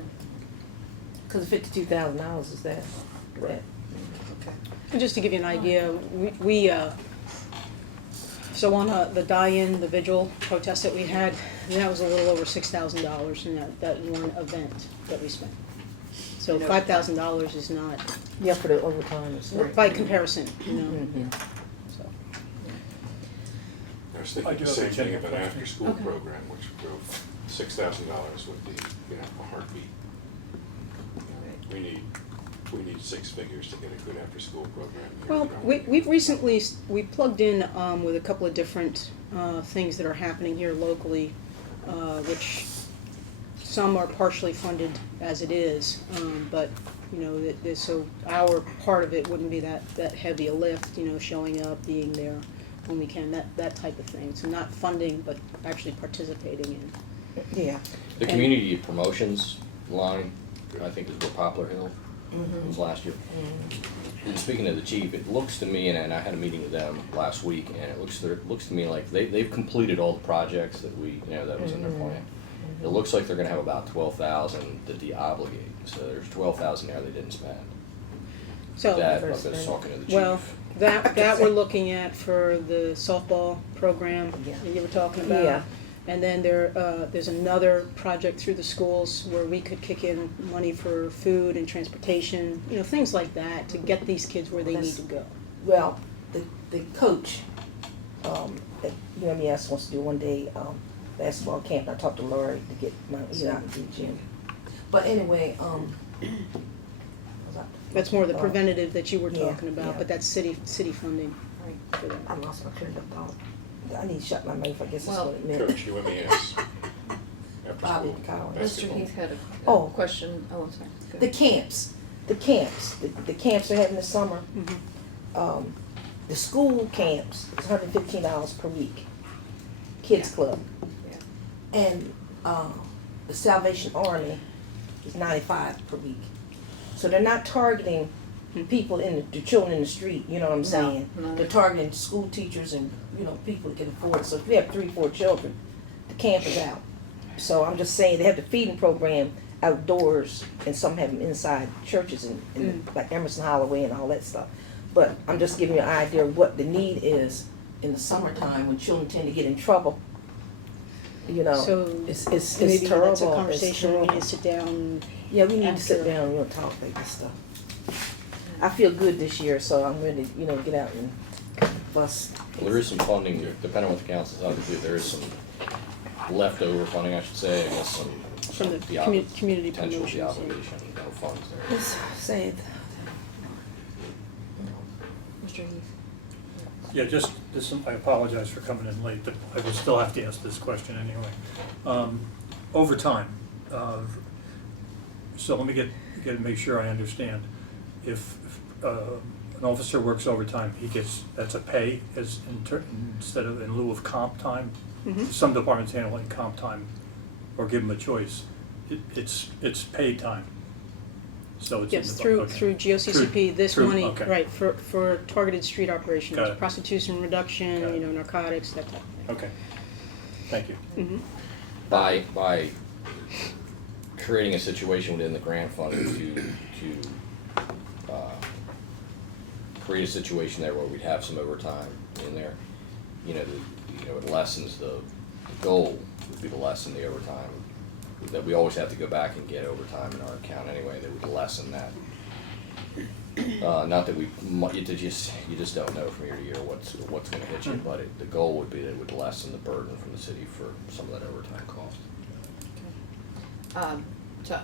Because $52,000 is that. Right. Okay. And just to give you an idea, we so on the die-in, the vigil protest that we had, that was a little over $6,000 in that one event that we spent. So You know, $5,000 is not, Yeah, for the overtime and stuff. by comparison, you know, Mhm. so. I was I thinking do the have a same thing general of an question. after-school Okay. program, which drove $6,000 would be, you know, a heartbeat. We need six figures to get a good after-school program here. Well, You know? we've recently, we plugged in with a couple of different things that are happening here locally, which some are partially funded as it is, but, you know, so our part of it wouldn't be that heavy a lift, you know, showing up, being there when we can, that type of thing. So not funding, but actually participating in. Yeah. The And- community promotions line, I think, is where Poplar Hill was last year. And speaking of the chief, it looks to me, and I had a meeting with them last week, and it looks to me like they've completed all the projects that that was in their plan. It looks like they're gonna have about 12,000 to de-obligate, so there's 12,000 there they didn't spend. So. That, I was talking to the chief. Well, that we're looking at for the softball program Yeah. that you were talking about. Yeah. And then there's another project through the schools where we could kick in money for food and transportation, you know, things like that, to get these kids where they need to go. Well, the coach, at UMES wants to do one day, basketball camp. I talked to Lori to get my, out into the gym. But anyway, That's more the preventative that you were Yeah, talking about, yeah. but that's city funding for that. I lost my train of thought. I need to shut my mouth, I guess that's Well, what it meant. Coach, UMES. Bobby After-school Collins. Mr. basketball. Heath had a Oh. question. Oh, I'm sorry. Go The ahead. camps, the camps they're having this summer. The school camps is $115 per week. Kids Club. Yeah. And the Salvation Army is $95 per week. So they're not targeting people the children in the street, you know what I'm saying? no. They're targeting school teachers and, people that can afford it. So if you have 3-4 children, the camp is out. So I'm just saying, they have the feeding program outdoors, and some have them inside churches in like Emerson Holloway and all that stuff. But I'm just giving you an idea of what the need is in the summertime when children tend to get in trouble. So It's maybe terrible. that's a It's conversation we need terrible. to sit down. Yeah, we need to sit after. down and talk like this stuff. I feel good this year, so I'm ready to, get out and bust. Well, there is some funding, depending on what the council's on to do, there is some leftover funding, I should say, I guess, From the community potential promotions, yeah. de-obligation, funds there. It's sad. Mr. Heath. Yeah, just, I apologize for coming in late, but I will still have to ask this question anyway. Overtime, so let me make sure I understand. If an officer works overtime, that's a pay instead of in lieu of comp time? Some departments handle it in comp time, or give them a choice. It's paid time. So it's in Yes, the- through okay. GOCCP, this Through- money, okay. right, for targeted street operations, Got it. prostitution reduction, Got it. narcotics, that type of thing. Okay, thank you. By creating a situation within the grant funding to create a situation there where we'd have some overtime in there, it lessens the goal would be to lessen the overtime, that we always have to go back and get overtime in our account anyway, that would lessen that. Not that you just don't know from year to year what's gonna hit you, but the goal would be that it would lessen the burden from the city for some of that overtime cost.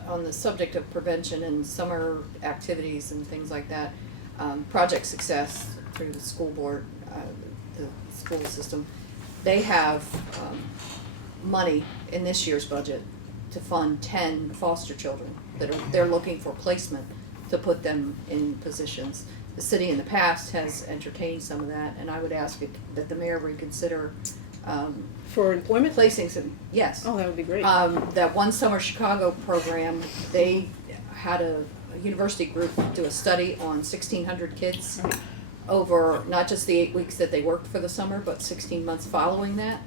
On the subject of prevention and summer activities and things like that, Project Success through the school board, the school system, they have money in this year's budget to fund 10 foster children they're looking for placement to put them in positions. The city in the past has entertained some of that, and I would ask that the mayor reconsider For employment? placing some, yes. Oh, that would be great. That One Summer Chicago program, they had a university group do a study on 1,600 kids over not just the 8 weeks that they worked for the summer, but 16 months following that.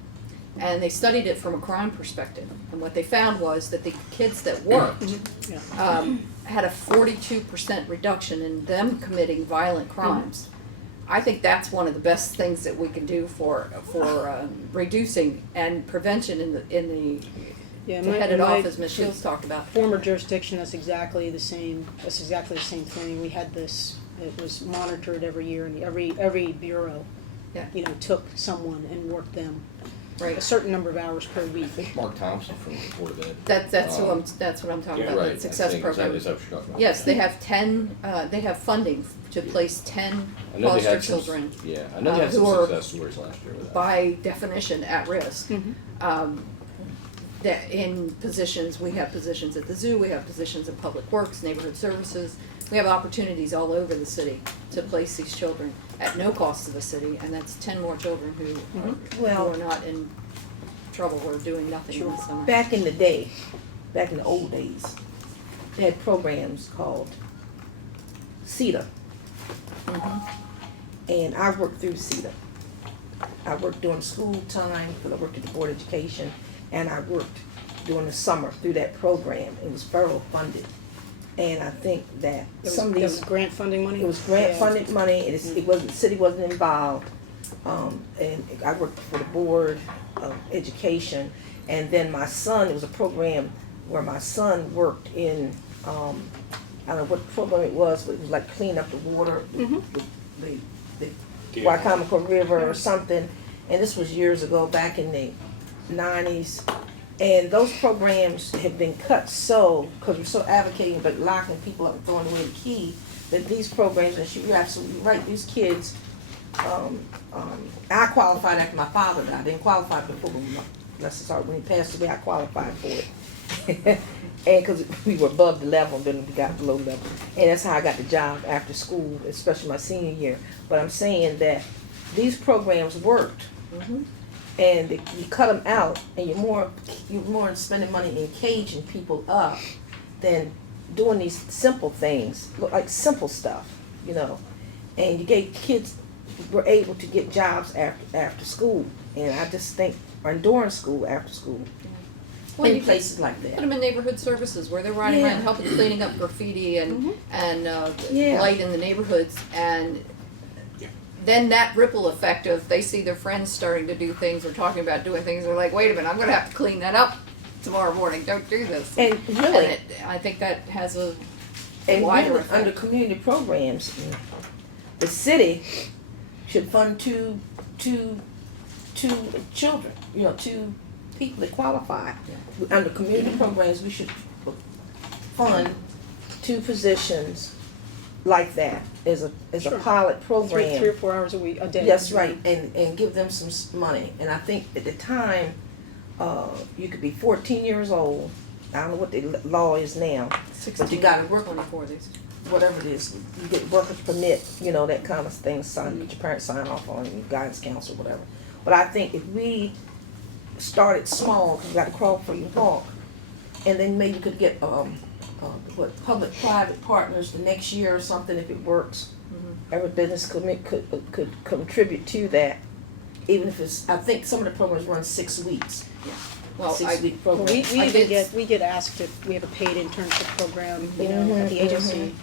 And they studied it from a crime perspective. And what they found was that the kids that worked Yeah. had a 42% reduction in them committing violent crimes. I think that's one of the best things that we can do for reducing and prevention in the Yeah, to my- head it my- off, as Ms. Shields talked about. Former jurisdiction, that's exactly the same thing. We had this, it was monitored every year, and every bureau, Yeah. you know, took someone and worked them a Right. certain number of hours per I week. think Mark Thompson from the Board of Ed. That's what I'm talking Yeah. about, Right, the I success think- program. Is that what you're talking about? Yes, they have they have funding to place 10 I know they foster had some, children, yeah, I know they had who some are success stories last year with that. by definition, at risk. Mhm. That in positions, we have positions at the zoo, we have positions in public works, neighborhood services. We have opportunities all over the city to place these children at no cost to the city, and that's 10 more children who Well- are not in trouble or doing nothing in the summer. Back in the day, back in the old days, they had programs called CETA, and I worked through CETA. I worked during school time, because I worked at the Board of Education, and I worked during the summer through that program. It was federal funded. And I think that some of There was these, grant funding money? it was grant Yeah. funded money, it wasn't, the city wasn't involved. And I worked for the Board of Education, and then my son, it was a program where my son worked in, I don't know what program it was, but it was like clean up the water, the Yeah. Wycomico River or something, and this was years ago, back in the 90s. And those programs have been cut because we're so advocating about locking people up and throwing away the key, that these programs, and you're absolutely right, these kids, I qualified after my father died. I didn't qualify before, bless his heart, when he passed away, I qualified for it. And because we were above the level, then we got below level. And that's how I got the job after school, especially my senior year. But I'm saying that these programs worked. And you cut them out, and you're more in spending money in caging people up than doing these simple things, like simple stuff, you know. And you gave kids were able to get jobs after school, and I just think, or during school, after school, Well, in you places like Put that. them in neighborhood services where they're riding Yeah. around helping cleaning up graffiti and Yeah. light in the neighborhoods, and Yeah. then that ripple effect of they see their friends starting to do things or talking about doing things, they're like, wait a minute, I'm gonna have to clean that up tomorrow morning, don't do this. And really, I think that has a and wider really, effect. under community programs, the city should fund two children, you know, two people that qualify. Under community programs, we should fund two positions like that as a Sure. pilot program. 3 or 4 hours a day. That's right, and give them some money. And I think at the time, you could be 14 years old. I don't know what the law is now, but you gotta work on 24 these. whatever it is. You get workers permit, you know, that kind of thing. Sign, get your parents sign off on, your guidance council, whatever. But I think if we started small, 'cause you got to crawl before you walk, and then maybe you could get public-private partners the next year or something if it works. Every business could contribute to that, even if it's. I think some of the programs run 6 weeks. Well, 6-week Well, program. we get asked if we have a paid internship program, you know, at the agency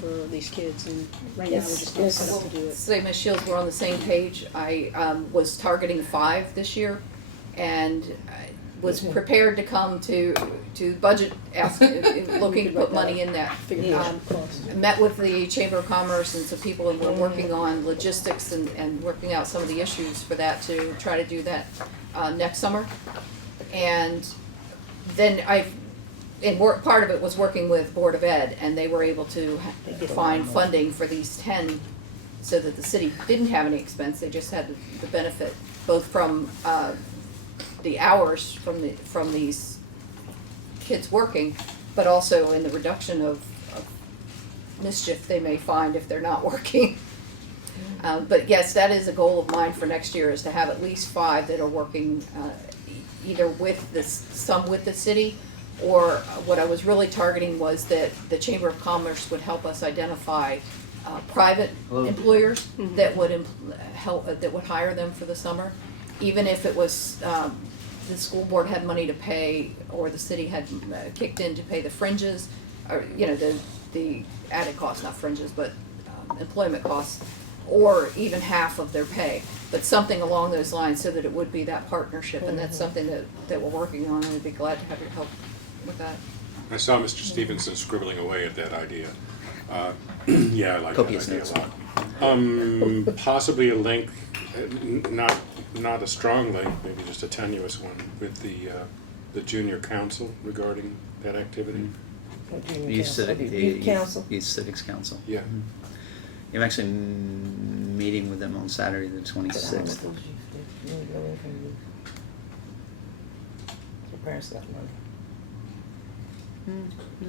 for these kids, and right now we're just not set up to do it. Say, Ms. Shields, we're on the same page. I was targeting 5 this year, and I was prepared to come to budget, looking to put money in that. Figure out the cost. Met with the Chamber of Commerce and some people, and we're working on logistics and working out some of the issues for that to try to do that next summer. And then part of it was working with Board of Ed, and they were able to find funding for these 10 so that the city didn't have any expense, they just had the benefit both from the hours from these kids working, but also in the reduction of mischief they may find if they're not working. But yes, that is a goal of mine for next year, is to have at least 5 that are working either with some with the city, or what I was really targeting was that the Chamber of Commerce would help us identify private employers that would that would hire them for the summer, even if it was the school board had money to pay, or the city had kicked in to pay the fringes, or the added costs, not fringes, but employment costs. or even half of their pay, but something along those lines so that it would be that partnership, and that's something that we're working on, and I'd be glad to have your help with that. I saw Mr. Stevenson scribbling away at that idea. Yeah, I like Copious that notes. idea a lot. Possibly a link, not a strong link, maybe just a tenuous one, with the junior council regarding that activity. Youth Civic, Youth Council. Youth Civics Council. Yeah. I'm actually meeting with them on Saturday the 26th. Your parents got money. Yeah.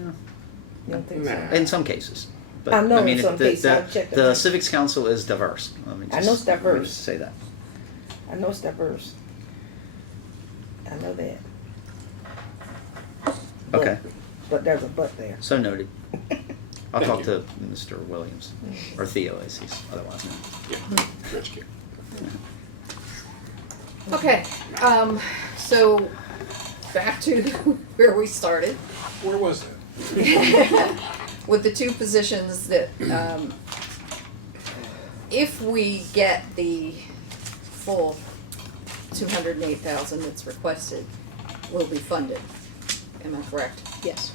You don't think so? Nah. In some cases. But, I know in mean, some cases. I've checked the it. Civics Council is diverse. Let me I know it's let me diverse. just say that. I know it's diverse. I know that. Okay, But there's a but there. so noted. I'll Thank talk you. to Mr. Williams, or Theo as he's otherwise known. Yeah, Rich kid. Okay, so back to where we started. Where was that? With the two positions that, if we get the full 208,000 that's requested, will be funded. Am I correct? Yes,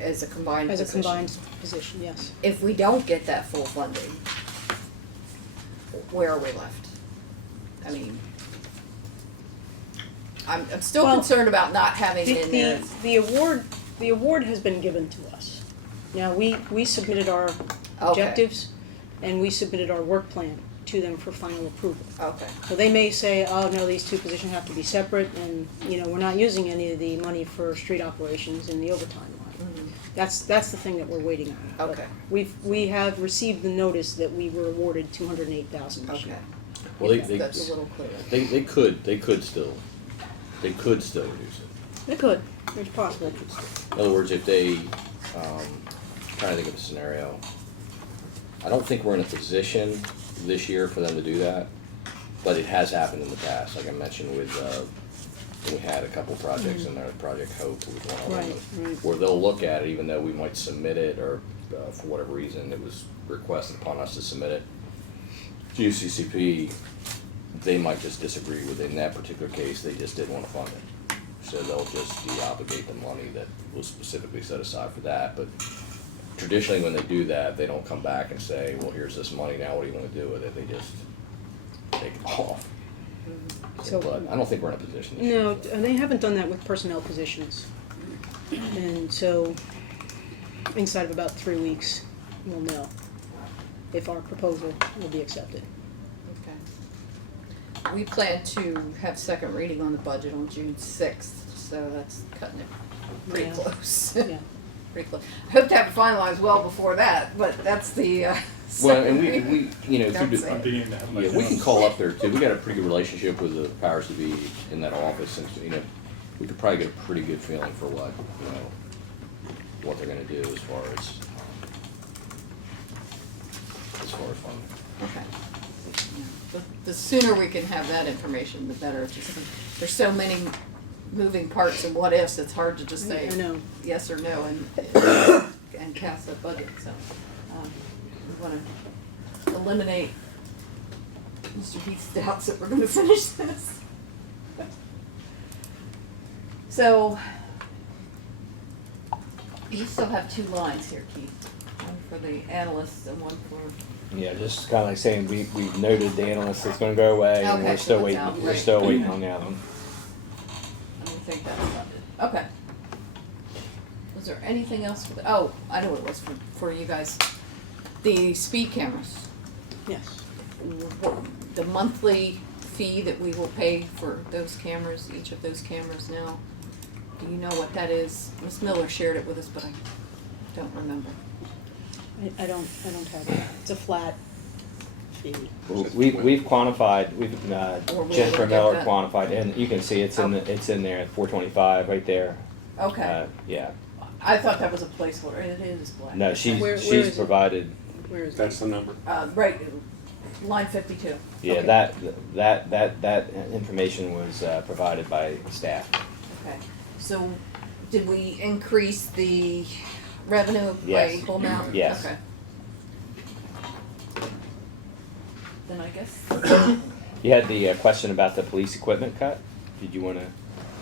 As a combined as a position. combined position, yes. If we don't get that full funding, where are we left? I mean, I'm still Well, concerned about not having it in there. The award has been given to us. Now, we submitted our objectives and we submitted our work plan to them for final approval. Okay, So they may say, oh, no, these two positions have to be separate and, you know, we're not using any of the money for street operations in the overtime line. That's the thing that we're waiting on. But Okay. we have received the notice that we were awarded 208,000 this okay. year. Well, That's a little clearer. they could still reduce it. It could, it's possible. In other words, if they, trying to think of a scenario, I don't think we're in a position this year for them to do that, but it has happened in the past, like I mentioned with, when we had a couple projects in there, Project Hope was one of them. Right. Where they'll look at it, even though we might submit it, or, for whatever reason, it was requested upon us to submit it. GCCP, they might just disagree with it. In that particular case, they just didn't wanna fund it. So they'll just de-obligate the money that was specifically set aside for that, but traditionally, when they do that, they don't come back and say, well, here's this money, now what do you wanna do with it? They just take it off. So- But I don't think we're in a position this year. No, they haven't done that with personnel positions. And so, inside of about 3 weeks, we'll know if our proposal will be accepted. Okay. We plan to have second reading on the budget on June 6th, so that's cutting it pretty Yeah. close. Yeah. Pretty close. I hope to have it finalized well before that, but that's the, Well, second and reading. we, you know, Don't through say the, I'm beginning to have my yeah, we can doubts. call up there too. We got a pretty good relationship with the powers to be in that office, and, you know, we could probably get a pretty good feeling for what, you know, what they're gonna do as far as funding. Okay. The sooner we can have that information, the better. Just, there's so many moving parts and what ifs, it's hard to just say I know. yes or no and cast that budget, so. We wanna eliminate Mr. Heath's doubts that we're gonna finish this. So, you still have two lines here, Keith. One for the analysts and one for, Yeah, just kinda like saying, we noted the analyst is gonna go away, and Okay, we're still so it's waiting, out, we're right. still waiting on the other one. I don't think that's funded. Okay. Was there anything else for the, oh, I know what it was for you guys. The speed cameras. Yes. The monthly fee that we will pay for those cameras, each of those cameras now. Do you know what that is? Ms. Miller shared it with us, but I don't remember. I don't have it. It's a flat fee. We've quantified, Or we'll Jennifer look at Miller that. quantified, and you can see it's in there at 425 right there. Okay. Yeah, I thought that was a placeholder. It is black. no, Where is she's it? provided, Where is it? That's the number. Right, line 52. yeah, Okay. that information was provided by staff. Okay, so did we increase the revenue by Yes. equal amount? Yes. Okay. then I guess, You had the question about the police equipment cut. Did you want to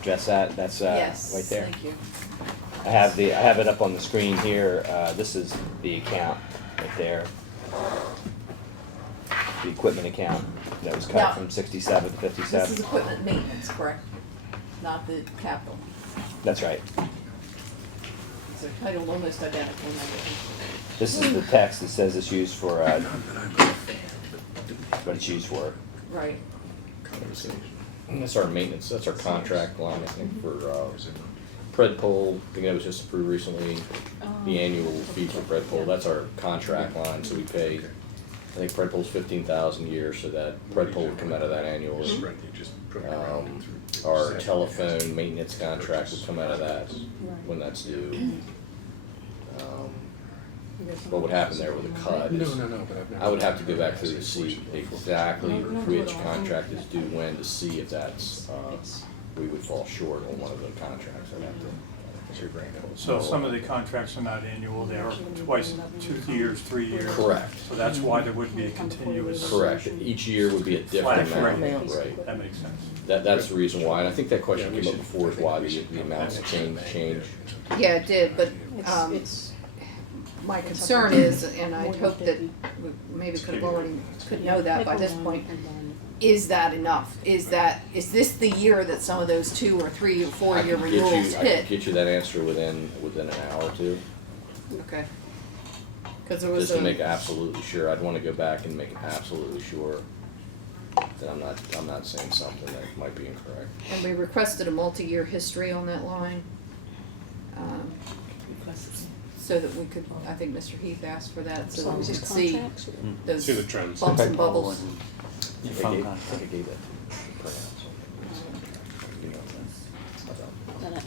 address that? That's yes, right there. thank you. I have it up on the screen here. This is the account right there. The equipment account that was cut Now, from 67 to This 57. is equipment maintenance, correct? Not the capital. That's right. They're titled almost identical and everything. This is the text that says it's used for what it's used for. Right. And that's our maintenance, that's our contract line, I think, for, Predpol, I think that was just approved recently, the annual fee for Predpol, that's our contract line, so we pay, I think Predpol's 15,000 a year, so that Predpol would come out of that annually. Our telephone maintenance contract would come out of that when that's due. What would happen there with the cut is, but I've never. I would have to go back through to see exactly which contract is due when to see if that's, we would fall short on one of the contracts. I'd have to. So some of the contracts are not annual, they are twice, 2 years, 3 years. Correct. So that's why there would be a continuous. Correct, each year would be a different Flat amount, rate. right. That makes sense. That's the reason why, and I think that question came up before, is why the amounts change. Yeah, it did, but, It's my concern is, and I'd hope that we maybe could know that by this point, is that enough? Is this the year that some of those 2 or 3 or 4 year renewals I can hit? get you that answer within an hour or two, Okay. Cause there was just to make absolutely sure. I'd wanna go back and make absolutely sure that I'm not saying something that might be incorrect. and we requested a multi-year history on that line. So that we could, I think Mr. Heath asked for that, so that we could see those See the trends. bumps and bubbles. I think I gave it printouts.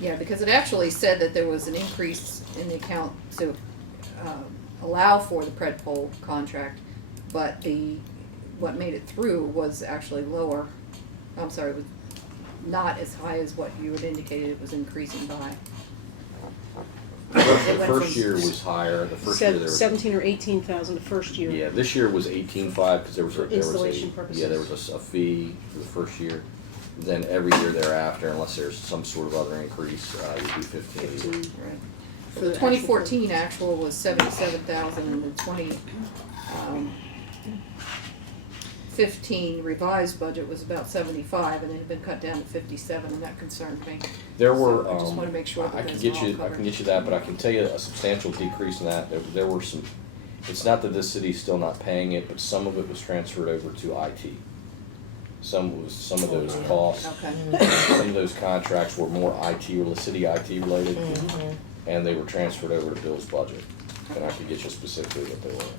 Yeah, because it actually said that there was an increase in the account to allow for the Predpol contract, but what made it through was actually lower. I'm sorry, it was not as high as what you had indicated it was increasing by. The It went first from- year was higher, the first year there was. 17 or 18,000 the first year. Yeah, this year was 18.5 because there was For installation purposes. yeah, there was a fee for the first year. Then every year thereafter, unless there's some sort of other increase, you do 15. 15. Right. For the 2014 actual was 77,000, and the 2015 revised budget was about 75, and it had been cut down to 57, and that concerned me. There were. So I just wanna make sure I that can those get are all you. I covered. can get you that, but I can tell you a substantial decrease in that. There were some. It's not that this city's still not paying it, but some of it was transferred over to IT. Some of those costs. Okay. Some of those contracts were more city IT related, and they were transferred over to Bill's budget. And I could get you specifically what they were.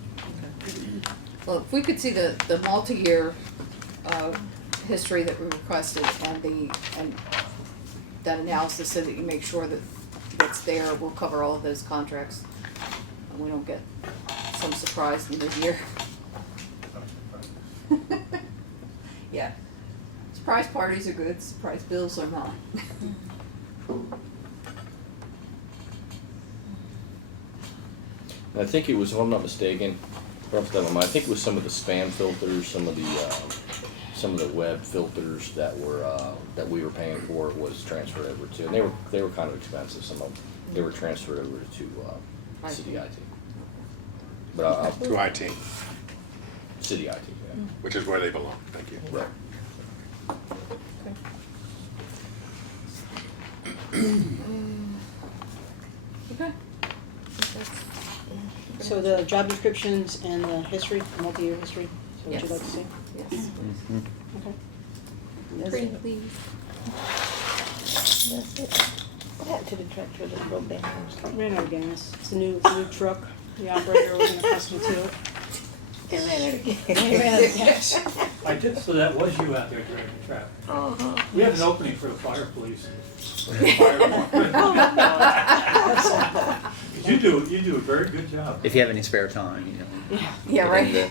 Well, if we could see the multi-year history that we requested and that analysis so that you make sure that what's there will cover all of those contracts. And we don't get some surprise in mid-year. Yeah. Surprise parties are good, surprise bills are not. And I think it was, if I'm not mistaken, I think it was some of the spam filters, some of the web filters that we were paying for was transferred over to, and they were kind of expensive. Some of them, they were transferred over to city IT. But I'll To IT, city IT, yeah. which is where they belong, thank you. Right. Okay. So the job descriptions and the history, the multi-year history, so what you'd like to see? Yes. Okay. Pretty please. That's it. What happened to the tractor that broke down? Ran out of gas. It's a new truck. The operator wasn't accustomed to it. It ran out again. It ran out of gas. I did, so that was you out there directing traffic. Uh-huh. We have an opening for the fire police. You do a very good job. If you have any spare time, you know. Yeah, get right. into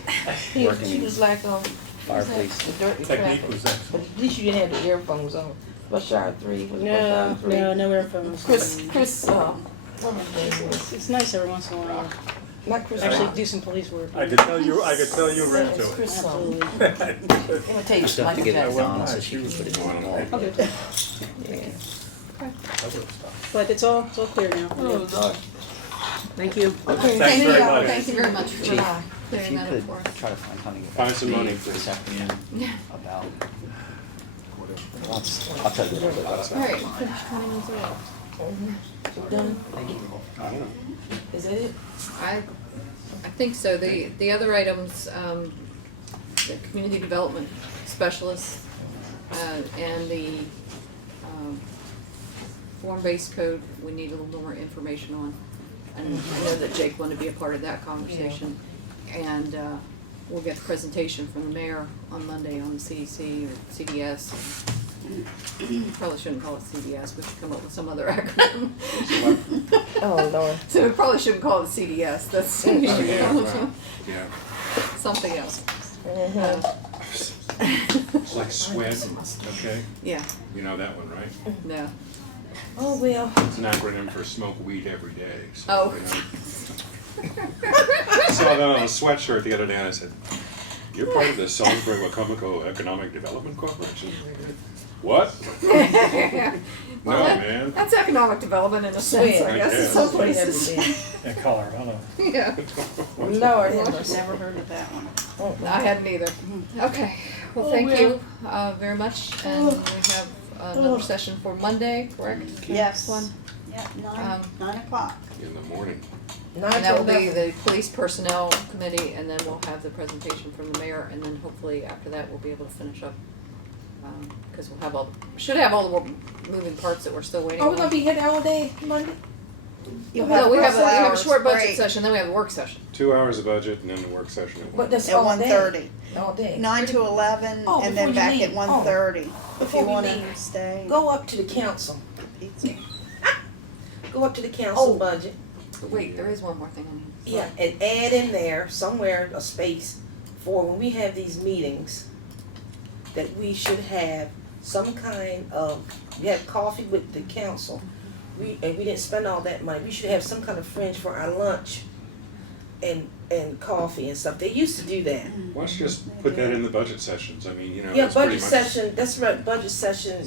She working was like, fire police. the dirty Technique traffic. was But excellent. at least you didn't have the earphones on. Bashar 3, was it Bashar 3? No earphones. Chris, One of them was. It's nice every once in a while. Not Chris. actually do some police work. I could tell you were into It's it. Chris. Absolutely. Imitate Just have to Michael get it Jackson. done so she can She put was it going on. along. Okay, Yeah. Other stuff. but it's all clear now. Thank you. Thanks very much. Thank you very much for Chief, if clearing you that could up for us. try to find how to get Find back some to me money, please. this afternoon Yeah. about. I'll tell you about it. All right, finish 20 minutes early. We're done? I don't know. Is that it? I think so. The other items, the community development specialist, and the, form-based code, we need a little more information on. And I know that Jake wanted to be a part of that conversation. And, we'll get the presentation from the mayor on Monday on the CDC or CDS. Probably shouldn't call it CDS, we should come up with some other acronym. Oh, Lord. So we probably shouldn't call it CDS, that's, Oh, yeah, well, yeah. something else. It's like SWED, okay? Yeah, You know that one, right? no. Oh, well. It's an acronym for smoke weed every day. So, Oh. you know. I saw that on a sweatshirt the other day and I said, "You're part of the Salisbury Wacomico Economic Development Corporation?" What? No, Well, man. That's economic development in a sense, I Swear. guess, in guess. some Every places. day. In Colorado. Yeah, Lord have mercy. Never heard of that one. I hadn't either. Okay, well, thank you, very much, and we have another session for Monday, correct? Yes. One, Yeah, Um, 9 o'clock. In the morning. Nine and that will to be 11. the police personnel committee, and then we'll have the presentation from the mayor, and then hopefully after that, we'll be able to finish up. Cause we'll have should have all the moving parts that we're still waiting on. Are we gonna be here all day Monday? No, we have a hours short budget break. session, then we have a work session. 2 hours of budget and then the work session at But 1. that's At all 1:30. day. All day. 9 to 11, Oh, and before then you back leave. at 1:30. If Before you we wanna leave. stay. Go up to the council. Pizza. Go up to the council Oh. budget. But wait, there is one more thing on here. Yeah, and add in there somewhere a space for when we have these meetings, that we should have some kind of, we had coffee with the council. We didn't spend all that money. We should have some kind of fringe for our lunch and coffee and stuff. They used to do that. Why don't you just put that in the budget sessions? I mean, you know, Yeah, that's pretty budget much session, that's right, budget session,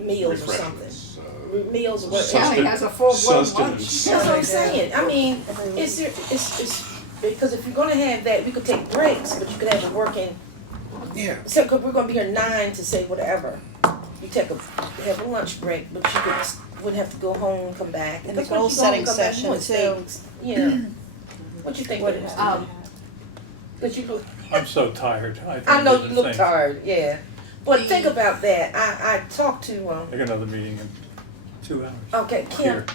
meals or something. refreshments. Meals or whatever. County has a full-blown lunch. Sustenance. That's what I'm saying. I mean, it's because if you're gonna have that, we could take breaks, but you could have a working. Yeah. So, cause we're gonna be here 9 to say whatever. You have a lunch break, but you wouldn't have to go home, come back. And the Because once you goal-setting go home, come back, session, you too. stay, you know. What you think? Cause you look, I'm so tired. I know do you the look same. tired, yeah. But think about that. I talked to I got another meeting in 2 hours. okay, Kim. Here.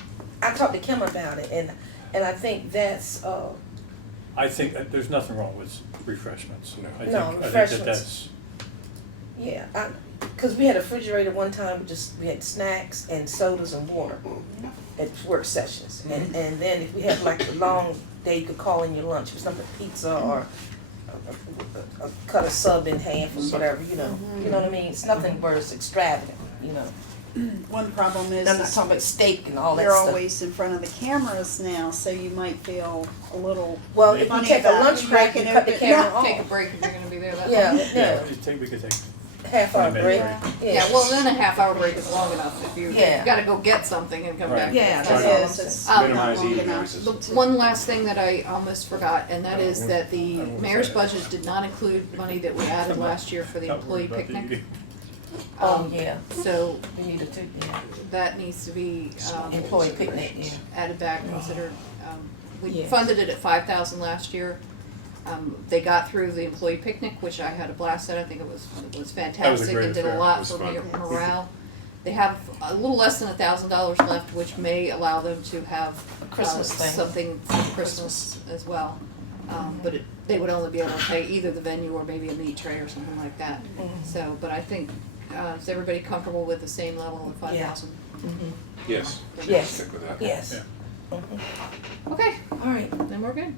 I talked to Kim about it, and I think that's I think there's nothing wrong with refreshments. I No, think refreshments. that's, yeah. Cause we had a refrigerator one time. We had snacks and sodas and water at work sessions, and then if we had like a long day, you could call in your lunch. It was something pizza or a cut a sub in half or whatever. You know what I mean. It's nothing where it's extravagant. You know. One problem is I'm not talking about steak and all that you're stuff. always in front of the cameras now, so you might feel a little Well, if you funny take a about lunch break, you cracking cut the open- camera off. Take a break if you're gonna be there that long. Yeah, yeah, yeah, we could take half hour 20 break. minute Yeah, well, then a half-hour break is long enough if you Yeah. gotta go get something and come Right. back. Yeah, That's Try all to I'm Yes, saying. it's minimize not long eating enough. noises. The one last thing that I almost forgot, and that is that the mayor's budget did not include money that we added last year for the employee picnic. Oh, yeah, So we need to, yeah. that needs to be, Employee picnic, yeah. added back, considered, we Yes. funded it at 5,000 last year. They got through the employee picnic, which I had a blast at, I think it was fantastic great and did a affair. It lot was for fun. morale. They have a little less than $1,000 left, which may allow them to have Christmas thing. something for Christmas as well. But they would only be able to pay either the venue or maybe a meat tray or something like that. So, but I think, is everybody comfortable with the same level of 5,000? Yes. Yes. Stick with that. Yes. Yeah. Okay, All right. then we're good.